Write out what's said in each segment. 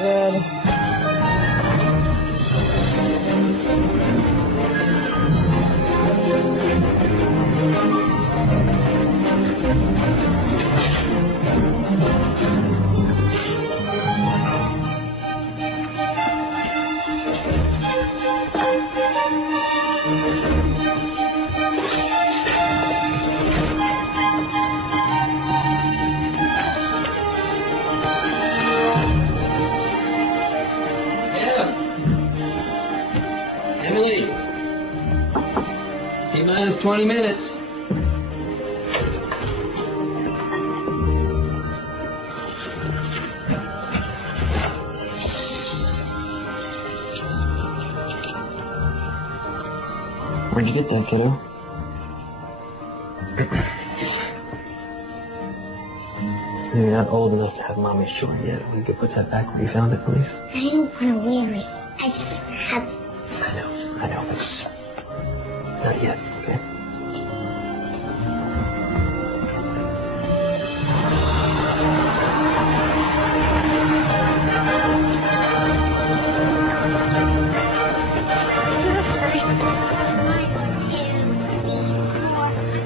good. Emily, T-minus 20 minutes. Where'd you get that, kiddo? You're not old enough to have mommy's chore yet. We could put that back where you found it, please. I didn't want to wear it. I just have it. I know, but just not yet, okay?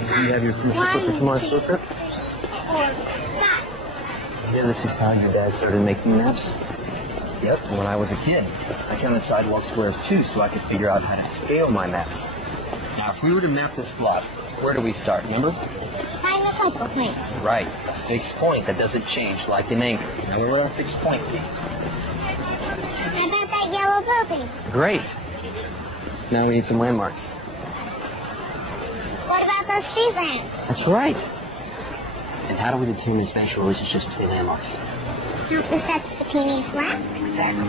Do you have your permission slip for tomorrow's field trip? Yeah, this is how your dad started making maps. Yep, when I was a kid. I counted sidewalk squares too, so I could figure out how to scale my maps. Now, if we were to map this block, where do we start, remember? Find the focal point. Right, a fixed point that doesn't change, like an anchor. Now, where would our fixed point be? How about that yellow building? Great. Now we need some landmarks. What about those street lamps? That's right. And how do we determine spatial relationships between landmarks? Not the steps between each lamp? Exactly.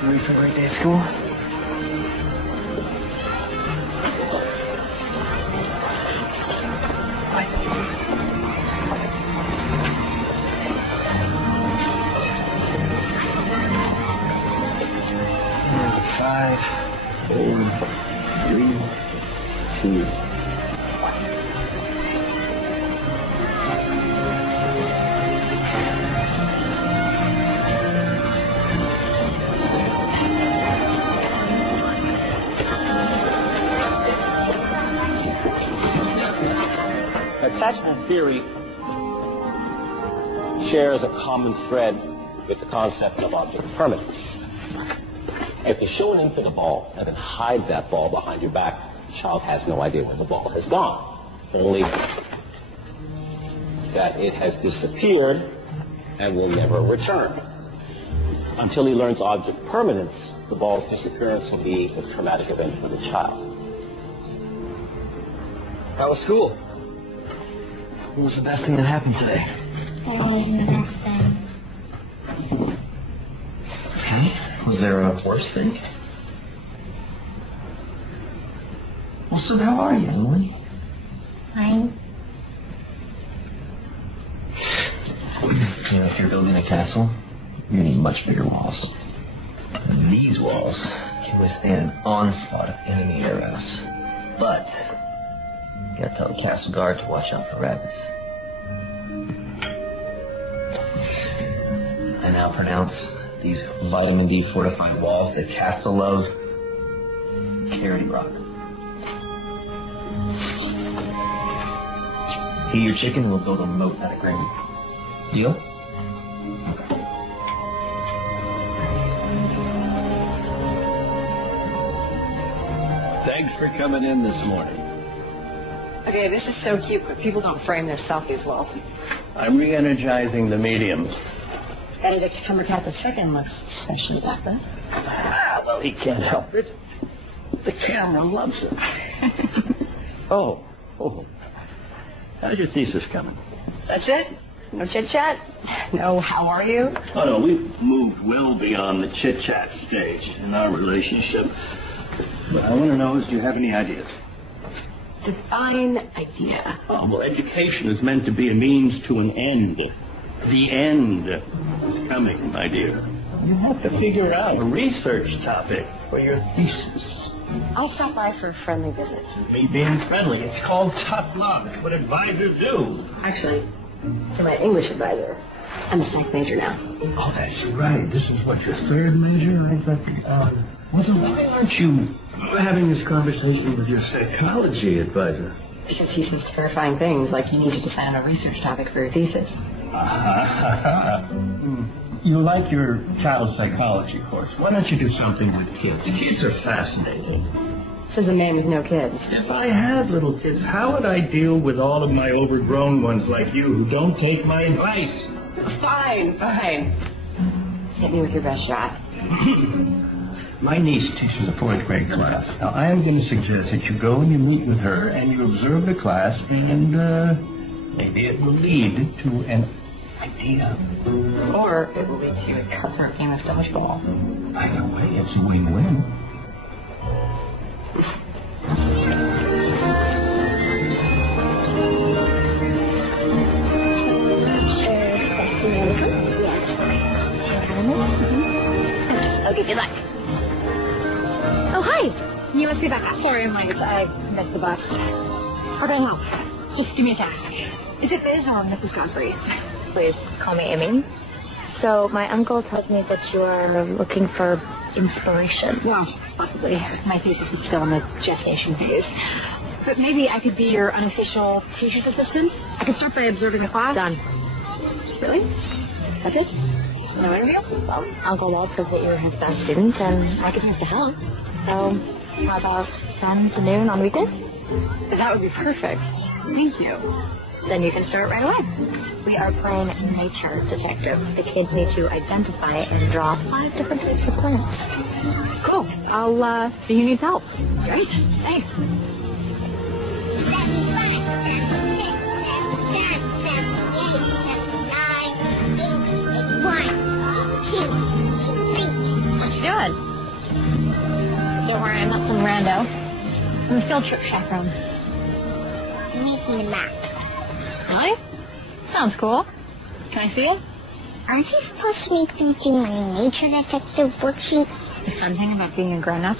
You ready for a great day at school? Five, 4, 3, 2, 1. Attachment theory shares a common thread with the concept of object permanence. If you show an infant a ball and then hide that ball behind your back, the child has no idea where the ball has gone, only that it has disappeared and will never return. Until he learns object permanence, the ball's disappearance will be a traumatic event for the child. How was school? what was the best thing that happened today? There wasn't the best thing. Okay. Was there a worse thing? Well, so how are you, Emily? Fine. You know, if you're building a castle, you need much bigger walls. These walls can withstand an onslaught of enemy arrows. But you gotta tell the castle guard to watch out for rabbits. I now pronounce these vitamin D fortified walls the Castle of Carrot Rock. Eat your chicken, we'll build a moat out of gravy. Deal? Okay. Thanks for coming in this morning. Okay, this is so cute, but people don't frame their selfies well. I'm re-energizing the medium. Benedict Cumbercat II looks especially dapper. Ah, well, he can't help it. The camera loves it. Oh. How's your thesis coming? That's it? No chit-chat? No, how are you? Oh, no, we've moved well beyond the chit-chat stage in our relationship. What I want to know is, do you have any ideas? Divine idea. Oh, well, education is meant to be a means to an end. The end is coming, my dear. You have to figure out a research topic for your thesis. I'll stop by for a friendly visit. Me being friendly, it's called tough luck. What advisors do. Actually, you're my English advisor. I'm a psych major now. Oh, that's right. This is what, your third major? Well, then why aren't you having this conversation with your psychology advisor? Because he says terrifying things like you need to decide on a research topic for your thesis. You like your child psychology course. Why don't you do something with kids? Kids are fascinating. Says a man with no kids. If I had little kids, how would I deal with all of my overgrown ones like you who don't take my advice? Fine. Hit me with your best shot. My niece teaches a 4th grade class. Now, I am going to suggest that you go and you meet with her and you observe the class, and maybe it will lead to an idea. Or it will lead to a cutthroat game of dodgeball. Either way, it's a win-win. Okay, good luck. Oh, hi. You must be back. Sorry, I'm late. I missed the bus. How can I help? Just give me a task. Is it Biz or Mrs. Godfrey? Please call me Amy. So my uncle tells me that you are looking for inspiration. Well, possibly. My thesis is still in the gestation phase. But maybe I could be your unofficial teacher's assistant. I could start by observing the class. Done. Really? That's it? No interview? Well, Uncle Walt says that you're his best student, and I could use the help. So how about 10 to noon on weekdays? That would be perfect. Thank you. Then you can start right away. We are playing nature detective. The kids need to identify and draw 5 different types of plants. Cool. I'll see who needs help. Great. Thanks. 83. What you doing? Don't worry, I'm not some rando. I'm a field trip chaperone. Making a map. Really? Sounds cool. Can I see it? Aren't you supposed to make me do my nature detective worksheet? The fun thing about being a grown-up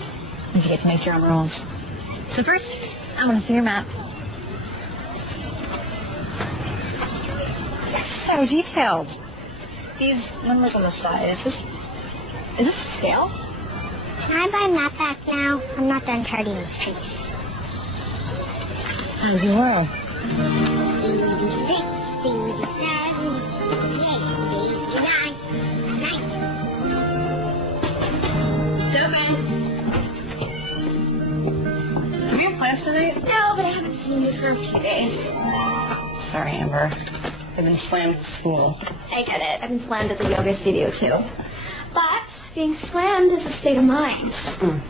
is you get to make your own rules. So first, I want to see your map. It's so detailed. These numbers on the side, is this a scale? Can I buy a map back now? I'm not done charting these trees. As you were. 86, 87, 88, 89, 90. It's open. Do we have plans tonight? No, but I haven't seen you for a few days. Sorry, Amber. I've been slammed at school. I get it. I've been slammed at the yoga studio, too. But being slammed is a state of mind.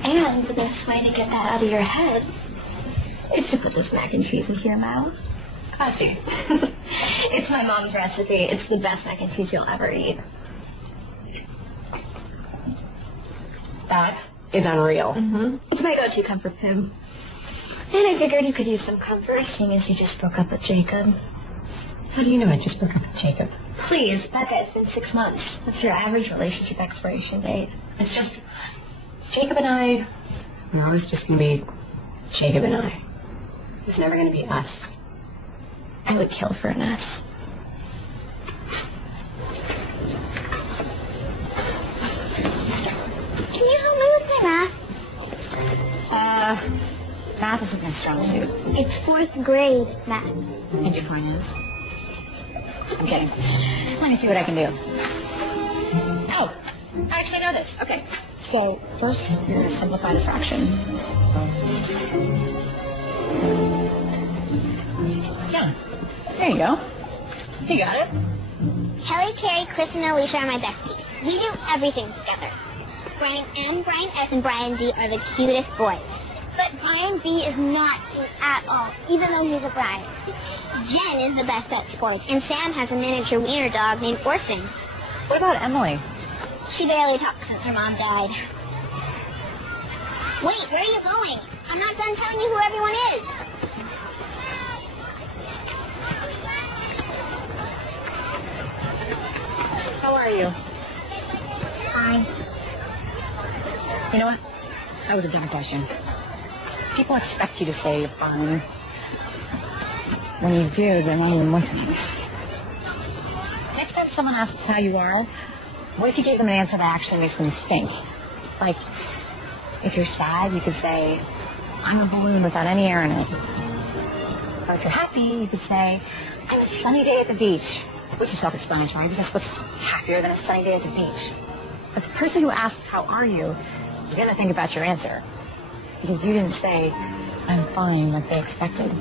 And the best way to get that out of your head is to put this mac and cheese into your mouth. Classy. It's my mom's recipe. It's the best mac and cheese you'll ever eat. That is unreal. It's my go-to comfort food. And I figured you could use some comfort, seeing as you just broke up with Jacob. How do you know I just broke up with Jacob? Please, Becca, it's been 6 months. That's your average relationship expiration date. It's just, Jacob and I, we're always just going to be Jacob and I. There's never going to be us. I would kill for an us. Can you help me with my math? Math isn't my strong suit. It's 4th grade math. And your point is? I'm kidding. Let me see what I can do. Oh, I actually know this. Okay. So, first, you're going to simplify the fraction. Yeah. There you go. You got it. Kelly, Carrie, Chris, and Alicia are my besties. We do everything together. Brian M, Brian S, and Brian D are the cutest boys. But Brian B is not cute at all, even though he's a Brian. Jen is the best at sports, and Sam has a miniature wiener dog named Orson. What about Emily? She barely talks since her mom died. Wait, where are you going? I'm not done telling you who everyone is. How are you? Fine. You know what? That was a dumb question. People expect you to say you're fine. When you do, they're not even listening. Next time someone asks how you are, what if you gave them an answer that actually makes them think? Like, if you're sad, you could say, I'm a balloon without any air in it. Or if you're happy, you could say, I'm a sunny day at the beach. Which is self-explanatory, because what's happier than a sunny day at the beach? But the person who asks, how are you, is going to think about your answer. Because you didn't say, I'm fine, like they expected.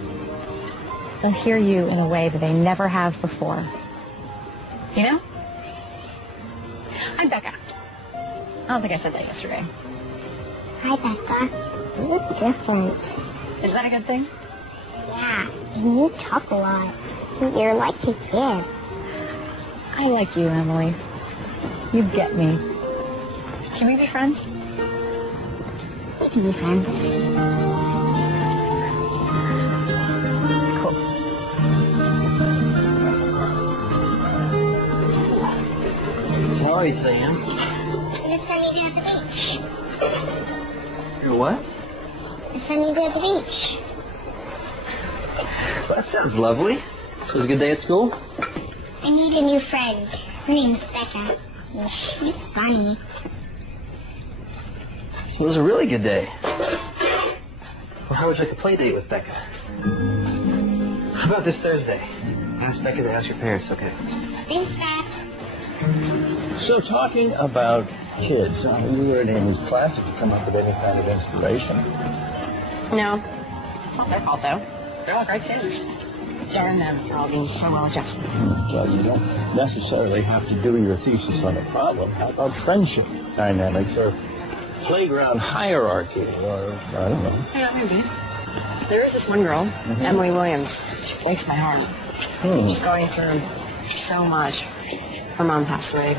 They'll hear you in a way that they never have before. You know? I'm Becca. I don't think I said that yesterday. Hi, Becca. You look different. Is that a good thing? Yeah, you talk a lot. You're like a kid. I like you, Emily. You get me. Can we be friends? We can be friends. Cool. So how are you today, Em? It's a sunny day at the beach. You're what? A sunny day at the beach. Well, that sounds lovely. So it was a good day at school? I need a new friend. Her name's Becca. And she's funny. It was a really good day. Well, how would you like a play date with Becca? How about this Thursday? Ask Becca to ask your parents, okay? Thanks, Dad. So talking about kids, you were in Amy's class. Did you come up with any kind of inspiration? No. It's not their fault, though. They're all great kids. Darn them for all being so well adjusted. Well, you don't necessarily have to do your thesis on a problem. How about friendship dynamics or playground hierarchy or, I don't know. Yeah, maybe. There is this one girl, Emily Williams. She breaks my heart. She's going through so much. Her mom passed away.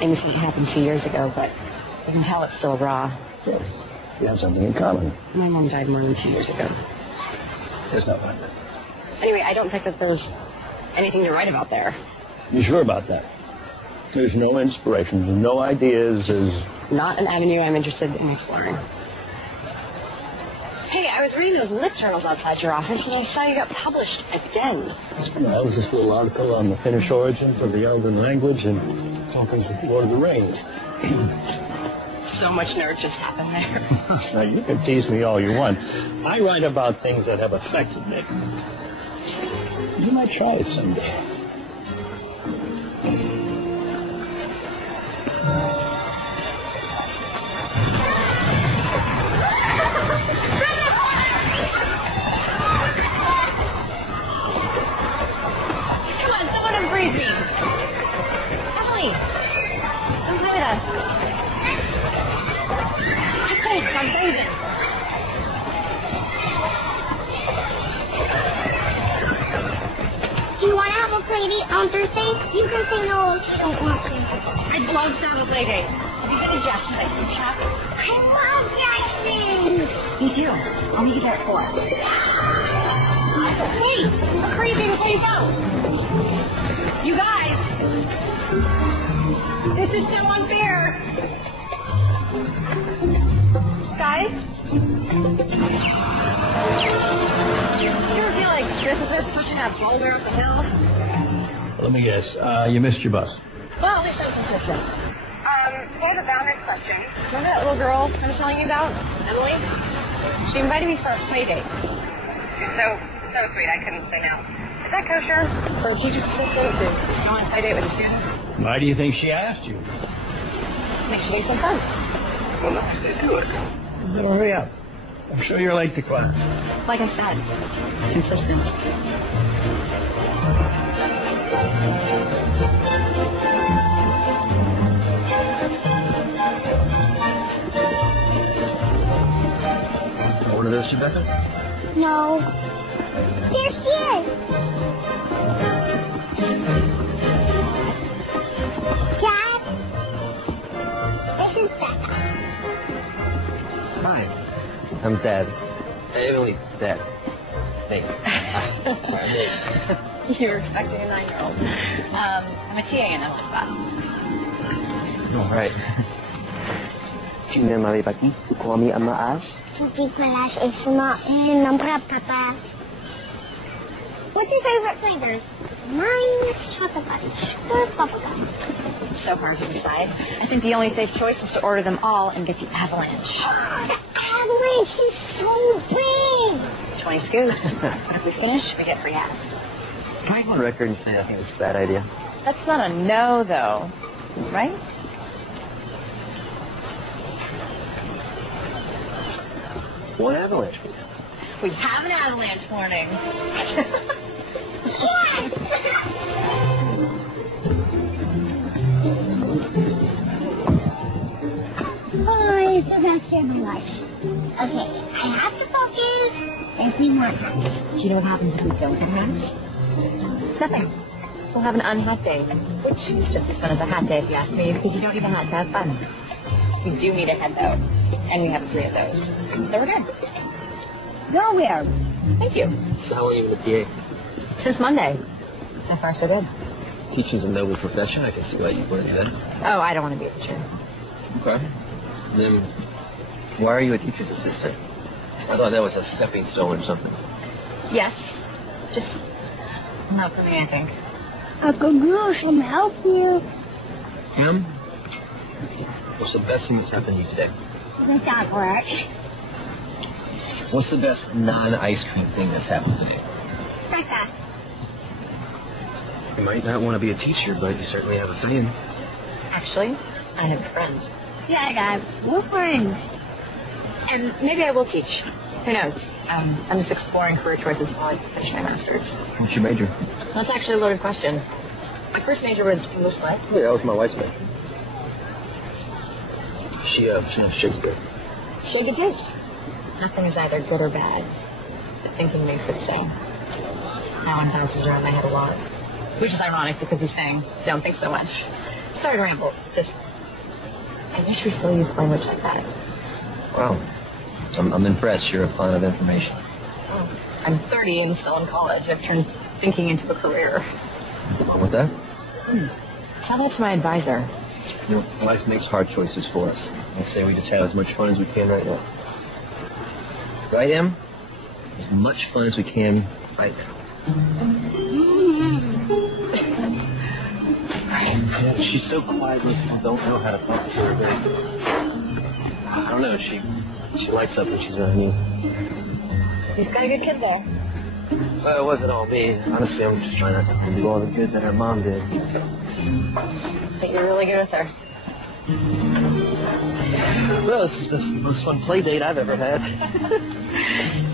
Amy said it happened 2 years ago, but you can tell it's still raw. So, we have something in common. My mom died more than 2 years ago. There's no one. Anyway, I don't think that there's anything to write about there. You sure about that? There's no inspiration, there's no ideas, there's... Not an avenue I'm interested in exploring. Hey, I was reading those lit journals outside your office, and I saw you got published again. That was this little article on the Finnish origins of the Elven language and tokens with Lord of the Rings. So much nerd just happened there. Now, you can tease me all you want. I write about things that have affected me. You might try it someday. Come on, someone unfreeze me. Emily, come play with us. Okay, I'm freezing. Do you want to have a play date on Thursday? You can say no if you don't want to. I'd love to have a play date. Have you been to Jackson's ice cream shop? I love Jackson! Me too. I'll meet you there at 4. Wait! I'm freezing before you go! You guys! This is so unfair! Guys? You ever feel like Sisyphus pushing that boulder up the hill? Let me guess. You missed your bus. Well, at least I'm consistent. So I have a boundaries question. Remember that little girl I was telling you about? Emily? She invited me for a play date. So sweet, I couldn't say no. Is that kosher? For a teacher's assistant to go on a play date with a student? Why do you think she asked you? I think she needs some fun. Well, no, they do it. Then hurry up. I'm sure you're late to class. Like I said, consistent. One of those two, Becca? No. There she is! Dad? This is Becca. Hi. I'm Dad. Emily's Dad. Nate. Sorry, Nate. You're expecting a 9-year-old. I'm a TA in Emily's class. All right. Tu ne m'avais pas dit tu commis à ma âge? Petit malash is small and number, Papa. What's your favorite flavor? Mine is chocolate fudge or bubblegum. It's so hard to decide. I think the only safe choice is to order them all and get the avalanche. The avalanche is so big. 20 scoops. But if we finish, we get free hats. Can I go on record and say I think it's a bad idea? That's not a no, though. Right? One avalanche, please. We have an avalanche warning. Oh, it's the best day of my life. Okay, I have to focus. If we want hats. Do you know what happens if we don't have hats? It's nothing. We'll have an unhat day, which is just as fun as a hat day if you ask me, because you don't need a hat to have fun. We do need a head, though, and we have 3 of those. So we're good. Go where? Thank you. So how long have you been a TA? Since Monday. So far, so good. Teaching's a noble profession. I can see why you want to do that. Oh, I don't want to be a teacher. Okay. Then, why are you a teacher's assistant? I thought that was a stepping stone or something. Yes. Just not for me, I think. Uncle Goose, let me help you. Em, what's the best thing that's happened to you today? This not work. What's the best non-ice cream thing that's happened today? Becca. You might not want to be a teacher, but you certainly have a fan. Actually, I have a friend. Yeah, I got no friends. And maybe I will teach. Who knows? I'm just exploring career choices while I finish my master's. What's your major? That's actually a loaded question. My first major was English Lit. Yeah, that was my wife's major. She loves Shakespeare. She had good taste. Nothing is either good or bad. But thinking makes it so. That one bounces around my head a lot. Which is ironic because he's saying, don't think so much. Sorry to ramble. Just, I wish we still used language like that. Wow. I'm impressed. You're a font of information. Oh, I'm 30 and still in college. I've turned thinking into a career. What's wrong with that? Tell that to my advisor. You know, life makes hard choices for us. I say we just have as much fun as we can right now. Right, Em? As much fun as we can right now. She's so quiet, most people don't know how to talk to her. But I don't know, she lights up when she's around me. You've got a good kid there. Well, it wasn't all me. Honestly, I'm just trying not to do all the good that her mom did. But you're really good with her. Well, this is the most fun play date I've ever had.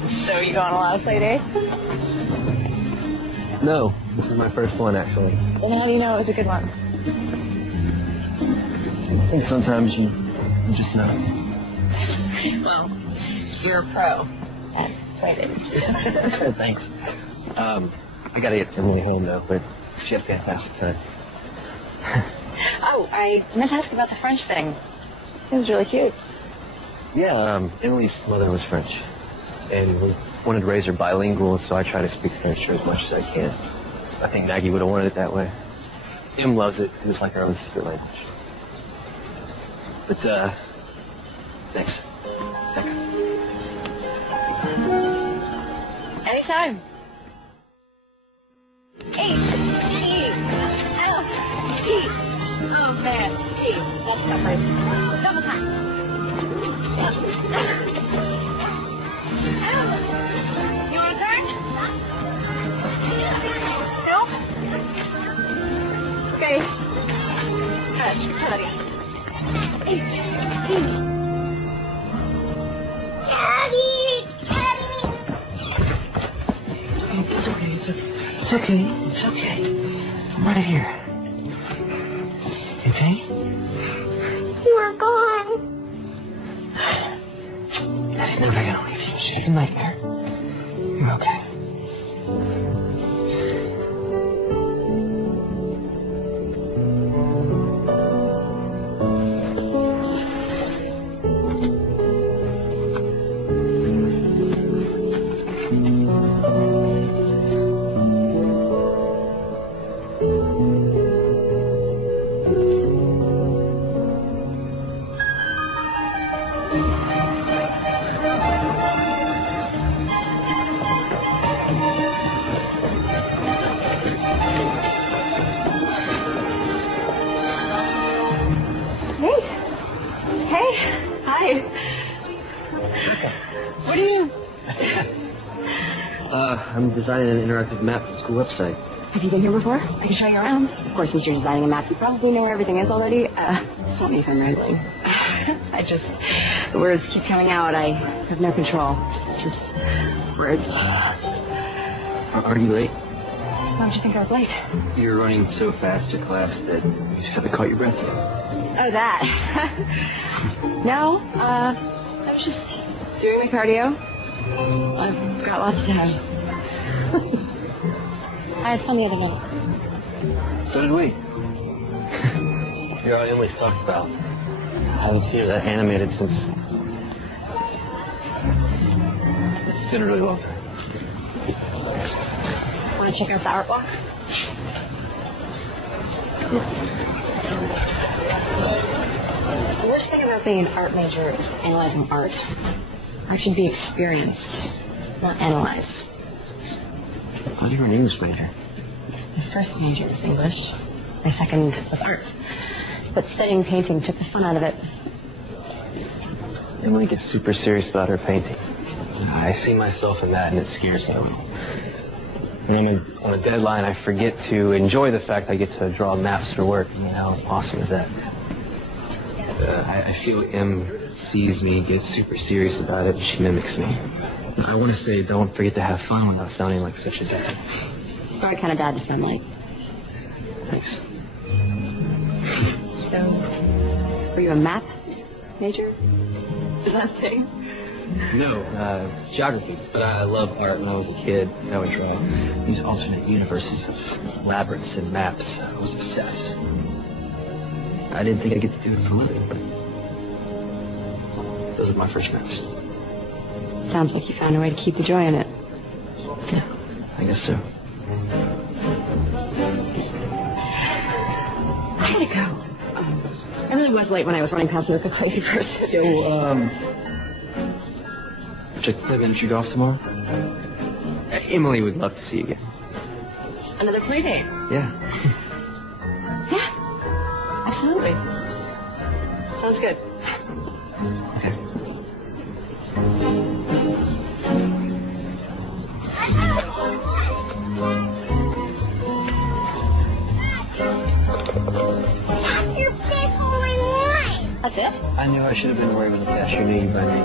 So you go on a lot of play dates? No, this is my first one, actually. Then how do you know it was a good one? I think sometimes you just know. Well, you're a pro at play dates. Thanks. I gotta get Emily home now, but she had a fantastic time. Oh, I meant to ask about the French thing. It was really cute. Yeah, Emily's mother was French, and we wanted to raise her bilingual, so I try to speak French to her as much as I can. I think Maggie would have wanted it that way. Em loves it, and it's like her own secret language. But, thanks. Becca. Anytime. H. E. L. P. Oh, man. P. That's numbers. Double time. L. You want to turn? No? Okay. Hush. Cut it. H. E. Daddy! Daddy! It's okay, it's okay, it's okay. It's okay, it's okay. I'm right here. You okay? You are gone. Daddy's never gonna leave you. It's just a nightmare. You're okay. I'm designing an interactive map for the school website. Have you been here before? I can show you around. Of course, since you're designing a map, you probably know where everything is already. Stop me if I'm rambling. The words keep coming out. I have no control. Just words. Are you late? Why would you think I was late? You were running so fast to class that you haven't caught your breath yet. Oh, that. No, I was just doing my cardio. I've got lots of time. I had fun the other night. So did we. You're all Emily's talked about. I haven't seen her that animated since... It's been a really long time. Want to check out the art walk? The worst thing about being an art major is analyzing art. Art should be experienced, not analyzed. Oh, you were an English major. My first major was English. My second was art. But studying painting took the fun out of it. Emily gets super serious about her painting. I see myself in that, and it scares me a little. When I'm on a deadline, I forget to enjoy the fact I get to draw maps for work. I mean, how awesome is that? I feel Em sees me, gets super serious about it, and she mimics me. I want to say don't forget to have fun without sounding like such a dad. It's the right kind of dad to sound like. Thanks. So, were you a map major? Is that a thing? No, geography. But I love art. When I was a kid, I would draw these alternate universes of labyrinths and maps. I was obsessed. I didn't think I'd get to do it for a living, but those are my first maps. Sounds like you found a way to keep the joy in it. Yeah, I guess so. I gotta go. I really was late when I was running past you like a crazy person. Yeah, well, would you like to play miniature golf tomorrow? Emily would love to see you again. Another play date? Yeah. Yeah, absolutely. Sounds good. Okay. That's your fifth hole in one. That's it? I knew I should have been worried with the faster knee by me.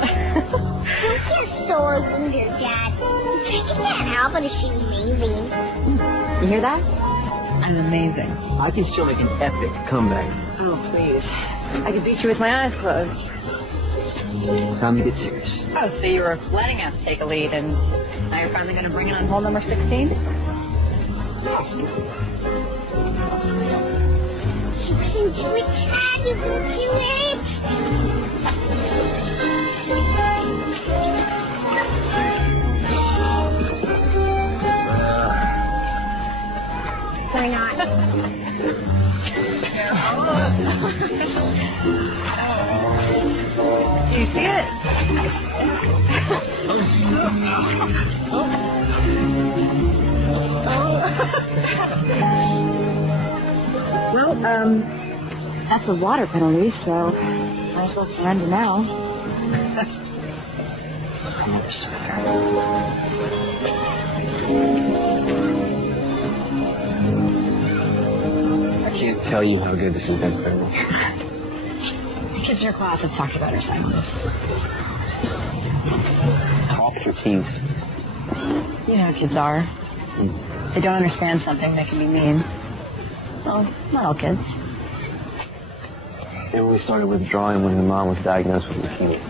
Don't be a sore loser, Dad. You can't help but assume amazing. You hear that? I'm amazing. I can still make an epic comeback. Oh, please. I could beat you with my eyes closed. Time to get serious. Oh, so you were letting us take a lead, and now you're finally going to bring it on hole number 16? Susan, do it, Dad. You will do it. Why not? You see it? Well, that's a water penalty, so might as well surrender now. I'll never surrender. I can't tell you how good this has been for me. The kids in your class have talked about our silence. Off your teeth. You know how kids are. If they don't understand something, they can be mean. Well, not all kids. Emily started withdrawing when her mom was diagnosed with leukemia.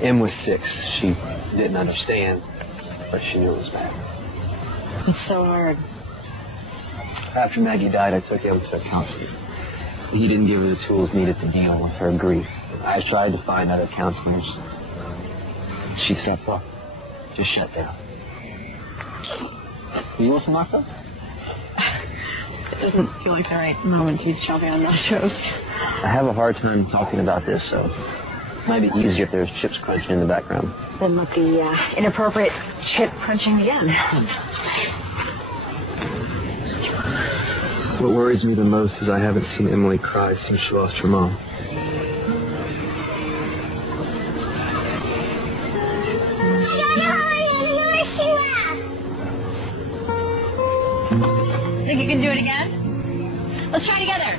Em was 6. She didn't understand, but she knew it was bad. It's so hard. After Maggie died, I took Em to a counselor. He didn't give her the tools needed to deal with her grief. I tried to find other counselors. She stopped talking. Just shut down. You want some nachos? It doesn't feel like the right moment to be chomping on nachos. I have a hard time talking about this, so it might be easier if there's chips crunching in the background. Then let the inappropriate chip crunching begin. What worries me the most is I haven't seen Emily cry since she lost her mom. Let's try together.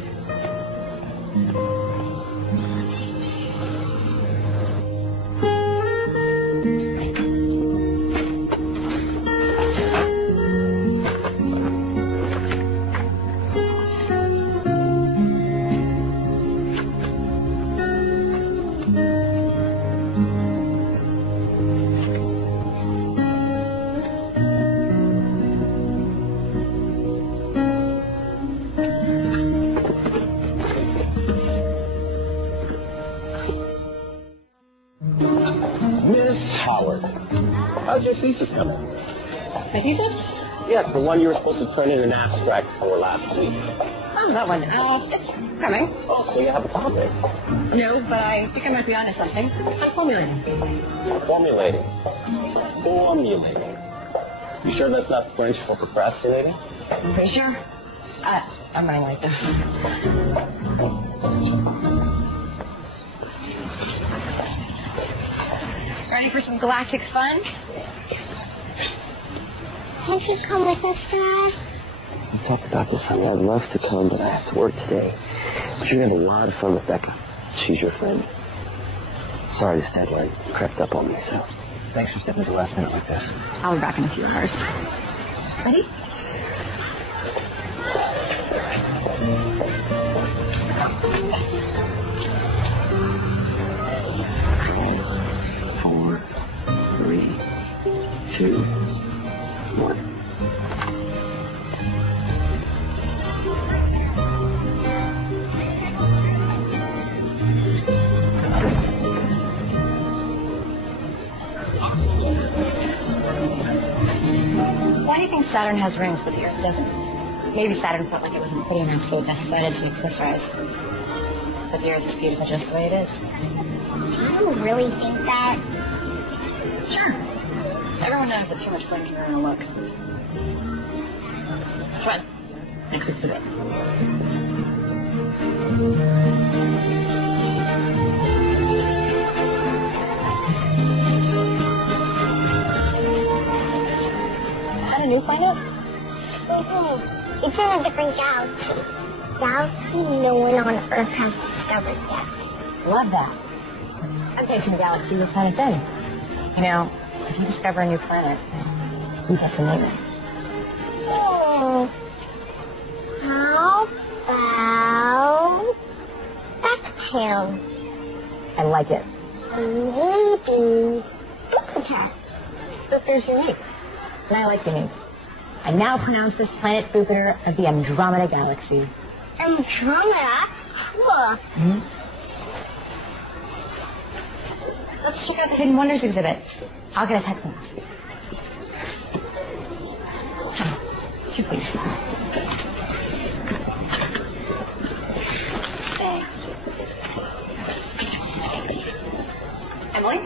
Miss Howard, how's your thesis coming? My thesis? Yes, the one you were supposed to turn in an abstract for last week. Oh, that one. It's coming. Oh, so you have a topic. No, but I think I might be onto something. I'm formulating. Formulating. Formulating. You sure that's not French for procrastinating? I'm pretty sure. I'm running late though. Ready for some galactic fun? Can't you come with us, Dad? We talked about this, honey. I'd love to come, but I have to work today. But you're going to have a lot of fun with Becca. She's your friend. Sorry this deadline crept up on me, so thanks for stepping at the last minute like this. I'll be back in a few hours. Ready? Four, three, two, one. Why do you think Saturn has rings but the Earth doesn't? Maybe Saturn felt like it wasn't pretty enough, so it decided to accessorize. But the Earth is beautiful just the way it is. You really think that? Sure. Everyone knows that too much fun can ruin a look. Come on. Next exhibit. Is that a new planet? Mm-hmm. It's in a different galaxy. Galaxy no one on Earth has discovered yet. Love that. I'm pitching the galaxy your planet's in. You know, if you discover a new planet, who gets a name? How about Neptune? I like it. Maybe Jupiter. Jupiter's unique. And I like unique. I now pronounce this planet Jupiter of the Andromeda Galaxy. Andromeda? Cool. Let's check out the Hidden Wonders exhibit. I'll get us headphones. Two, please. Thanks. Emily?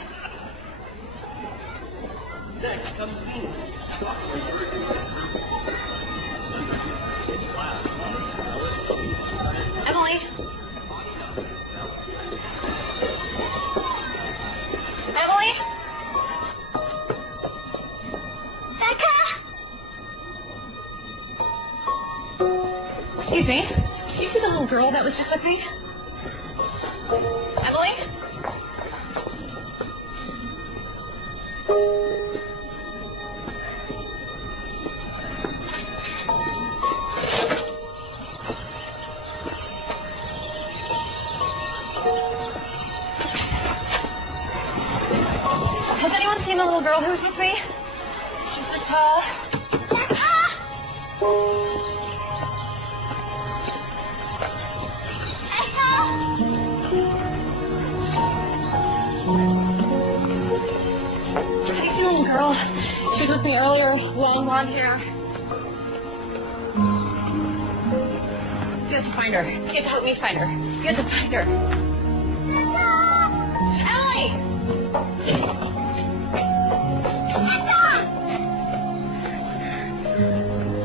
Emily? Emily? Becca? Excuse me. Did you see the little girl that was just with me? Emily? Has anyone seen the little girl who was with me? She was this tall. Have you seen the little girl? She was with me earlier, long blonde hair. You have to find her. You have to help me find her. You have to find her. Emily!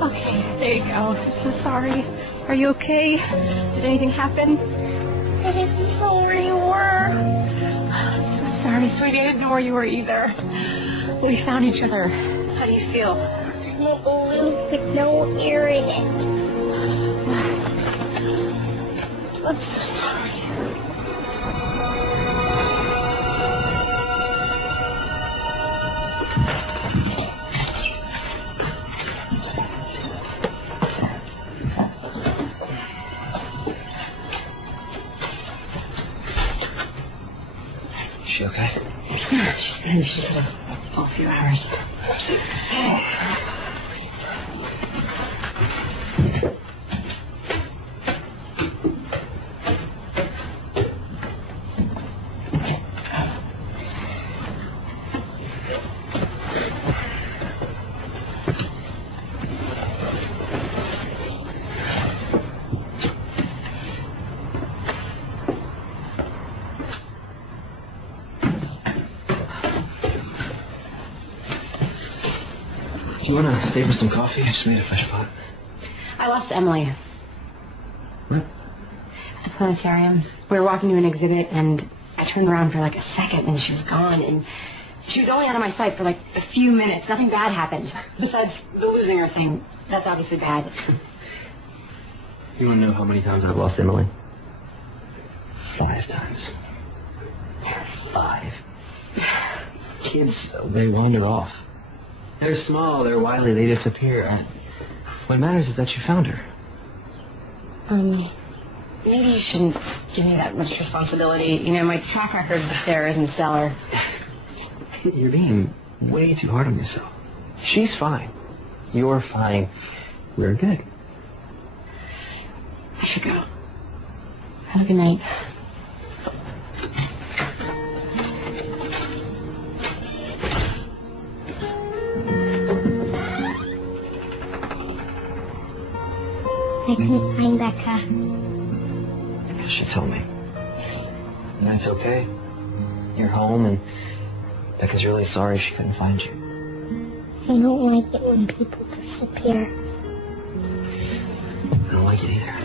Okay, there you go. I'm so sorry. Are you okay? Did anything happen? I didn't know where you were. I'm so sorry, sweetie. I didn't know where you were either. We found each other. How do you feel? I'm a balloon with no air in it. I'm so sorry. Is she okay? Yeah, she's fine. She's had a few hours. Do you want to stay for some coffee? I just made a fresh pot. I lost Emily What? at the planetarium. We were walking to an exhibit, and I turned around for like a second, and she was gone. And she was only out of my sight for like a few minutes. Nothing bad happened. Besides the losing her thing. That's obviously bad. You want to know how many times I've lost Emily? 5 times. 5. Kids, they wander off. They're small, they're wily, they disappear. What matters is that you found her. Maybe you shouldn't give me that much responsibility. You know, my track record there isn't stellar. You're being way too hard on yourself. She's fine. You're fine. We're good. I should go. Have a good night. I couldn't find Becca. You should tell me. And that's okay. You're home, and Becca's really sorry she couldn't find you. I don't like it when people disappear. I don't like it either.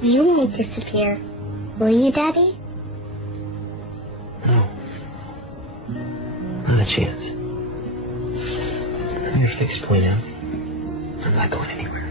You won't disappear, will you, Daddy? No. Not a chance. You're a fixed point now. I'm not going anywhere.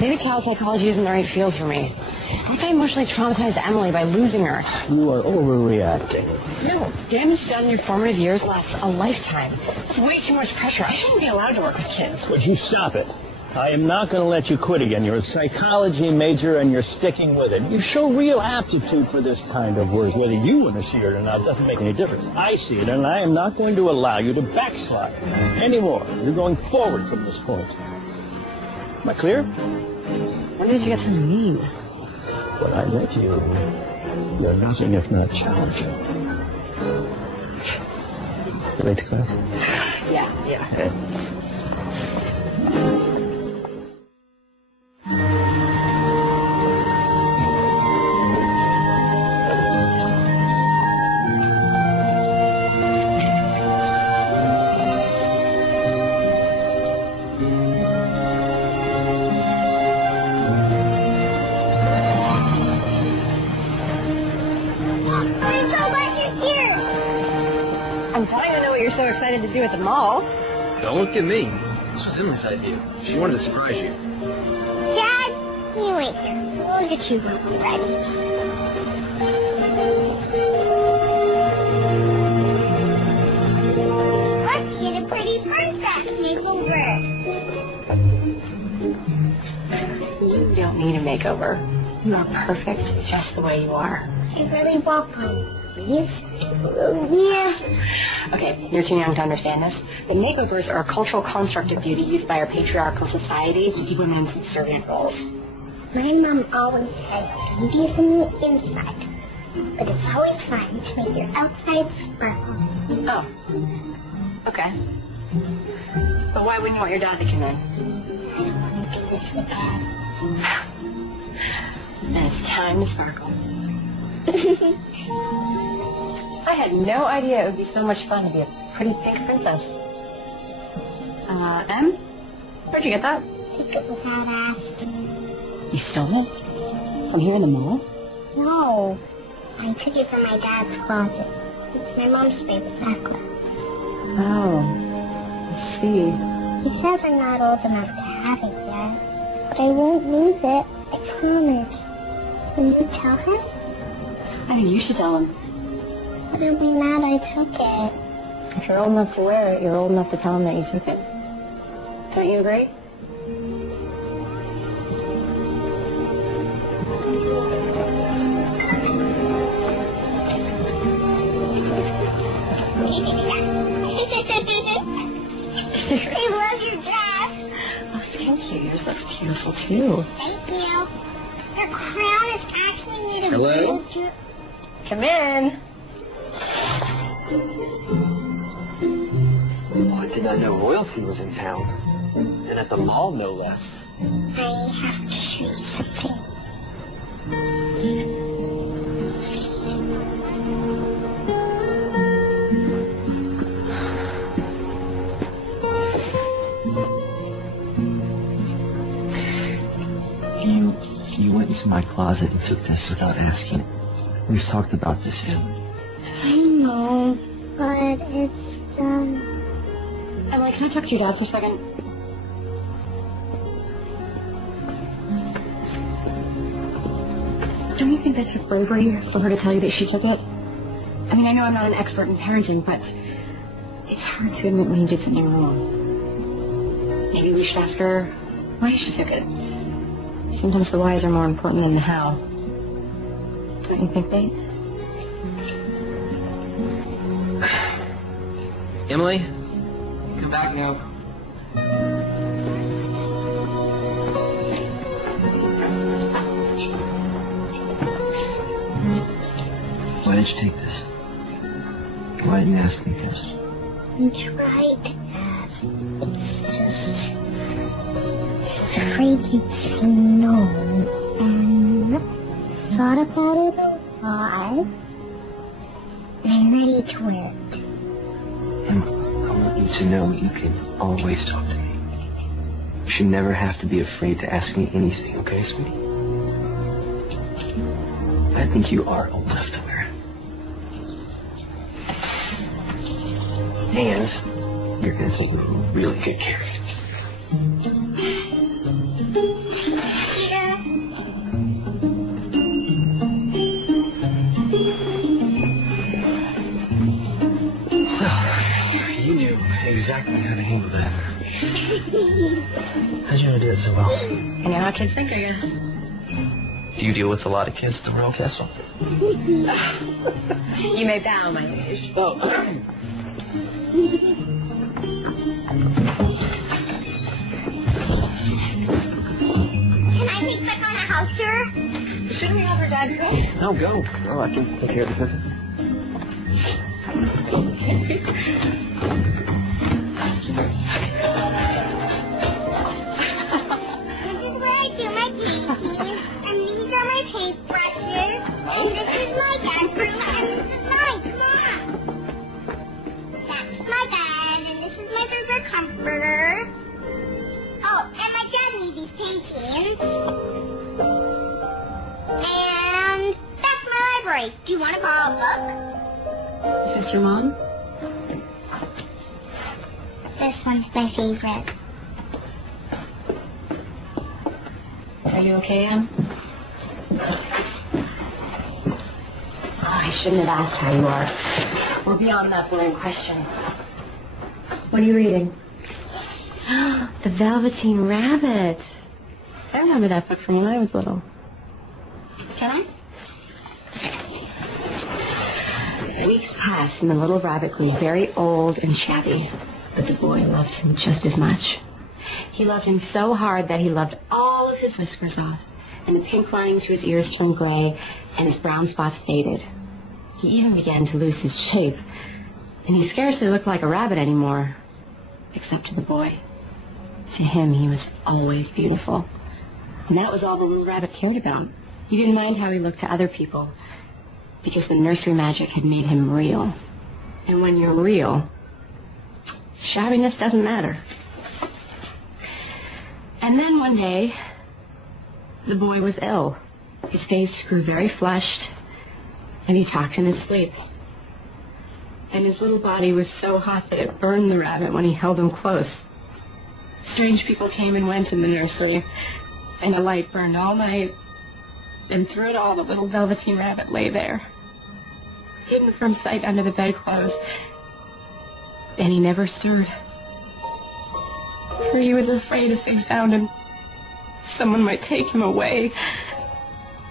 Maybe child psychology isn't the right field for me. What if I emotionally traumatized Emily by losing her? You are overreacting. No, damage done in your formative years lasts a lifetime. That's way too much pressure. I shouldn't be allowed to work with kids. Would you stop it? I am not going to let you quit again. You're a psychology major and you're sticking with it. You show real aptitude for this kind of work. Whether you want to see it or not doesn't make any difference. I see it, and I am not going to allow you to backslide anymore. You're going forward from this point. Am I clear? When did you get so mean? When I met you, you're nothing if not challenging. You late to class? Yeah. I'm dying to know what you're so excited to do at the mall. Don't look at me. This was Emily's idea. She wanted to surprise you. Dad, you wait here. We'll get you when we're ready. Let's get a pretty princess makeover. You don't need a makeover. You are perfect just the way you are. I really want one. Please? Yes. Okay, you're too young to understand this, but makeovers are a cultural construct of beauty used by our patriarchal society to keep women in subservient roles. My mom always said beauty is in the inside, but it's always fine to make your outside sparkle. Oh. Okay. But why wouldn't you want your dad to come in? I don't want to do this with Dad. Then it's time to sparkle. I had no idea it would be so much fun to be a pretty pink princess. Em? Where'd you get that? Take it with Dad asked. You stole it? From here in the mall? No. I took it from my dad's closet. It's my mom's favorite necklace. Oh, I see. He says I'm not old enough to have it yet, but I won't lose it. I promise. Will you tell him? I think you should tell him. But he'll be mad I took it. If you're old enough to wear it, you're old enough to tell him that you took it. Don't you agree? I love your dress. Oh, thank you. Yours looks beautiful, too. Thank you. Your crown is actually made of Hello? real jewelry. Come in. Oh, I did not know royalty was in town. And at the mall, no less. I have to show you something. You went into my closet and took this without asking. We've talked about this, Em. I know, but it's Emily, can I talk to your dad for a second? Don't you think that took bravery for her to tell you that she took it? I mean, I know I'm not an expert in parenting, but it's hard to admit when you did something wrong. Maybe we should ask her why she took it. Sometimes the whys are more important than the how. Don't you think, babe? Emily? Come back now. Why did you take this? Why didn't you ask me first? I tried to ask. It's just... I was afraid you'd say no. And thought about it a lot. And I'm ready to wear it. Em, I want you to know you can always talk to me. You should never have to be afraid to ask me anything, okay, sweetie? I think you are old enough to wear it. And you're going to take really good care of it. You knew exactly how to handle that. How'd you know to do it so well? I know how kids think, I guess. Do you deal with a lot of kids at the Royal Castle? You may bow, my age. Oh. Can I take back on a house tour? Shouldn't we have her dad go? No, go. No, I can take care of the cooking. This is where I do my painting, and these are my paintbrushes, and this is my dad's room, and this is mine. Come on. That's my bed, and this is my favorite comforter. Oh, and my dad made these paintings. And that's my library. Do you want to borrow a book? Is this your mom? This one's my favorite. Are you okay, Em? Oh, I shouldn't have asked how you are. We're beyond that boring question. What are you reading? The Velveteen Rabbit. I remember that book from when I was little. Can I? Weeks passed and the little rabbit grew very old and shabby, but the boy loved him just as much. He loved him so hard that he loved all of his whiskers off, and the pink lining to his ears turned gray, and his brown spots faded. He even began to lose his shape, and he scarcely looked like a rabbit anymore, except to the boy. To him, he was always beautiful, and that was all the little rabbit cared about. He didn't mind how he looked to other people, because the nursery magic had made him real. And when you're real, shabbiness doesn't matter. And then one day, the boy was ill. His face grew very flushed, and he talked in his sleep. And his little body was so hot that it burned the rabbit when he held him close. Strange people came and went in the nursery, and a light burned all night, and through it all the little Velveteen Rabbit lay there, hidden from sight under the bedclothes, and he never stirred. For he was afraid if they found him, someone might take him away,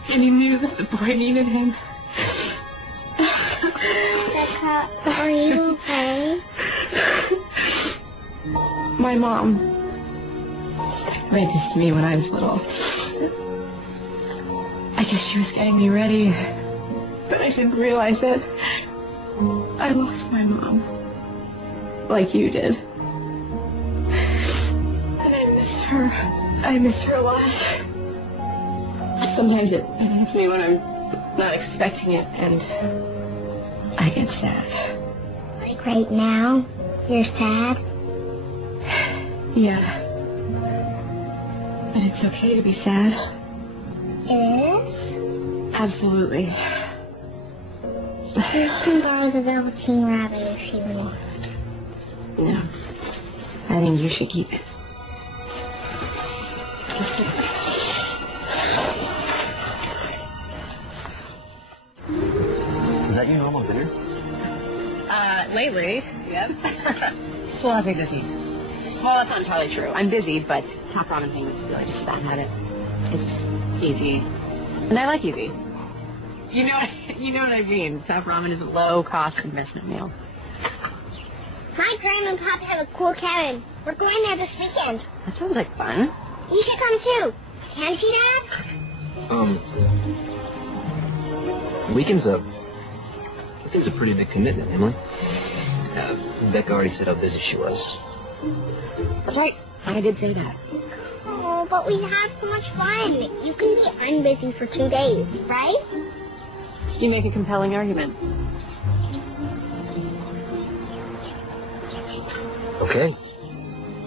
and he knew that the boy needed him. Becca, are you okay? My mom read this to me when I was little. I guess she was getting me ready, but I didn't realize it. I lost my mom, like you did. And I miss her. I miss her a lot. Sometimes it hits me when I'm not expecting it, and I get sad. Like right now? You're sad? Yeah. But it's okay to be sad. It is? Absolutely. You can borrow the Velveteen Rabbit if you want. No. I think you should keep it. Is that your normal dinner? Lately, yep. School has me busy. Well, that's not entirely true. I'm busy, but top ramen thing is really just a bad habit. It's easy. And I like easy. You know what I mean. Top ramen is a low-cost investment meal. My grandma and papa have a cool cabin. We're going there this weekend. That sounds like fun. You should come too. Can't you, Dad? Weekend's a pretty big commitment, Emily. Becca already said how busy she was. That's right. I did say that. Oh, but we have so much fun. You can be unbusy for 2 days, right? You make a compelling argument. Okay.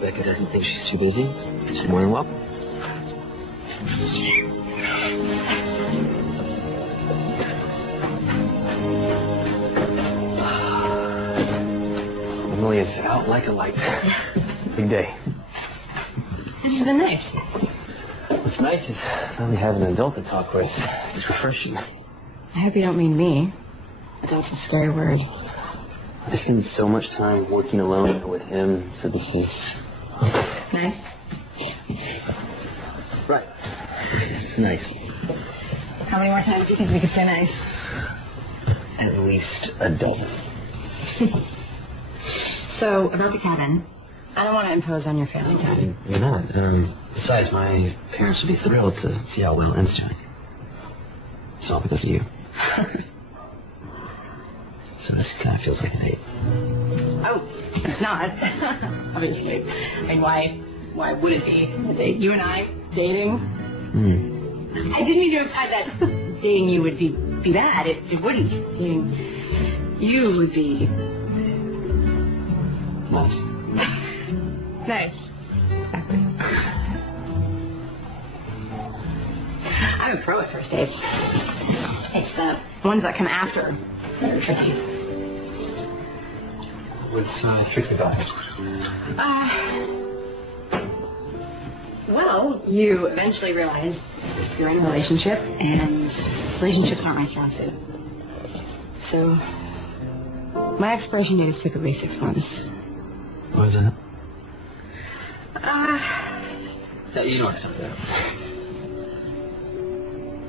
Becca doesn't think she's too busy. She's more than welcome. Emily is out like a light. Big day. This has been nice. What's nice is finally having an adult to talk with. It's refreshing. I hope you don't mean me. Adult's a scary word. I spend so much time working alone with him, so this is... Nice. Right. It's nice. How many more times do you think we could say nice? At least a dozen. So, about the cabin, I don't want to impose on your family time. You're not. Besides, my parents would be thrilled to see how well Em's doing. It's all because of you. So this kind of feels like a date. Oh, it's not. Obviously. I mean, why would it be a date? You and I dating? I didn't mean to imply that dating you would be bad. It wouldn't. You would be... Nice. Nice. Exactly. I'm a pro at first dates. It's the ones that come after that are tricky. What's tricky about it? Well, you eventually realize you're in a relationship, and relationships aren't my strong suit. So, my expiration date is typically 6 months. What is it? You don't have to tell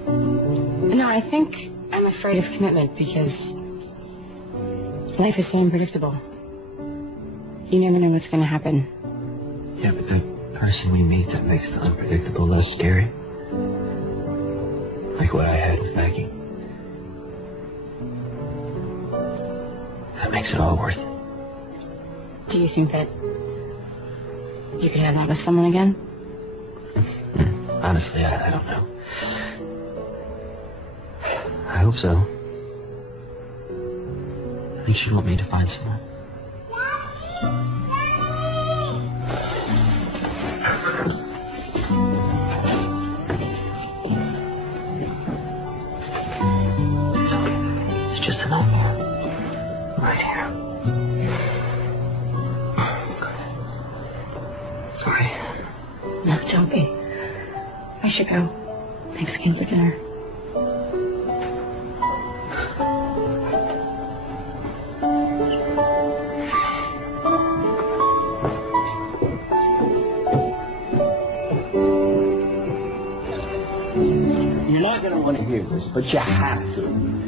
that. No, I think I'm afraid of commitment because life is so unpredictable. You never know what's going to happen. Yeah, but the person we meet that makes the unpredictable less scary. Like what I had with Maggie. That makes it all worth it. Do you think that you could have that with someone again? Honestly, I don't know. I hope so. I think she'd want me to find someone. Listen up here. Right here. Good. Sorry. No, don't be. I should go. Mexican for dinner. You're not going to want to hear this, but you have to.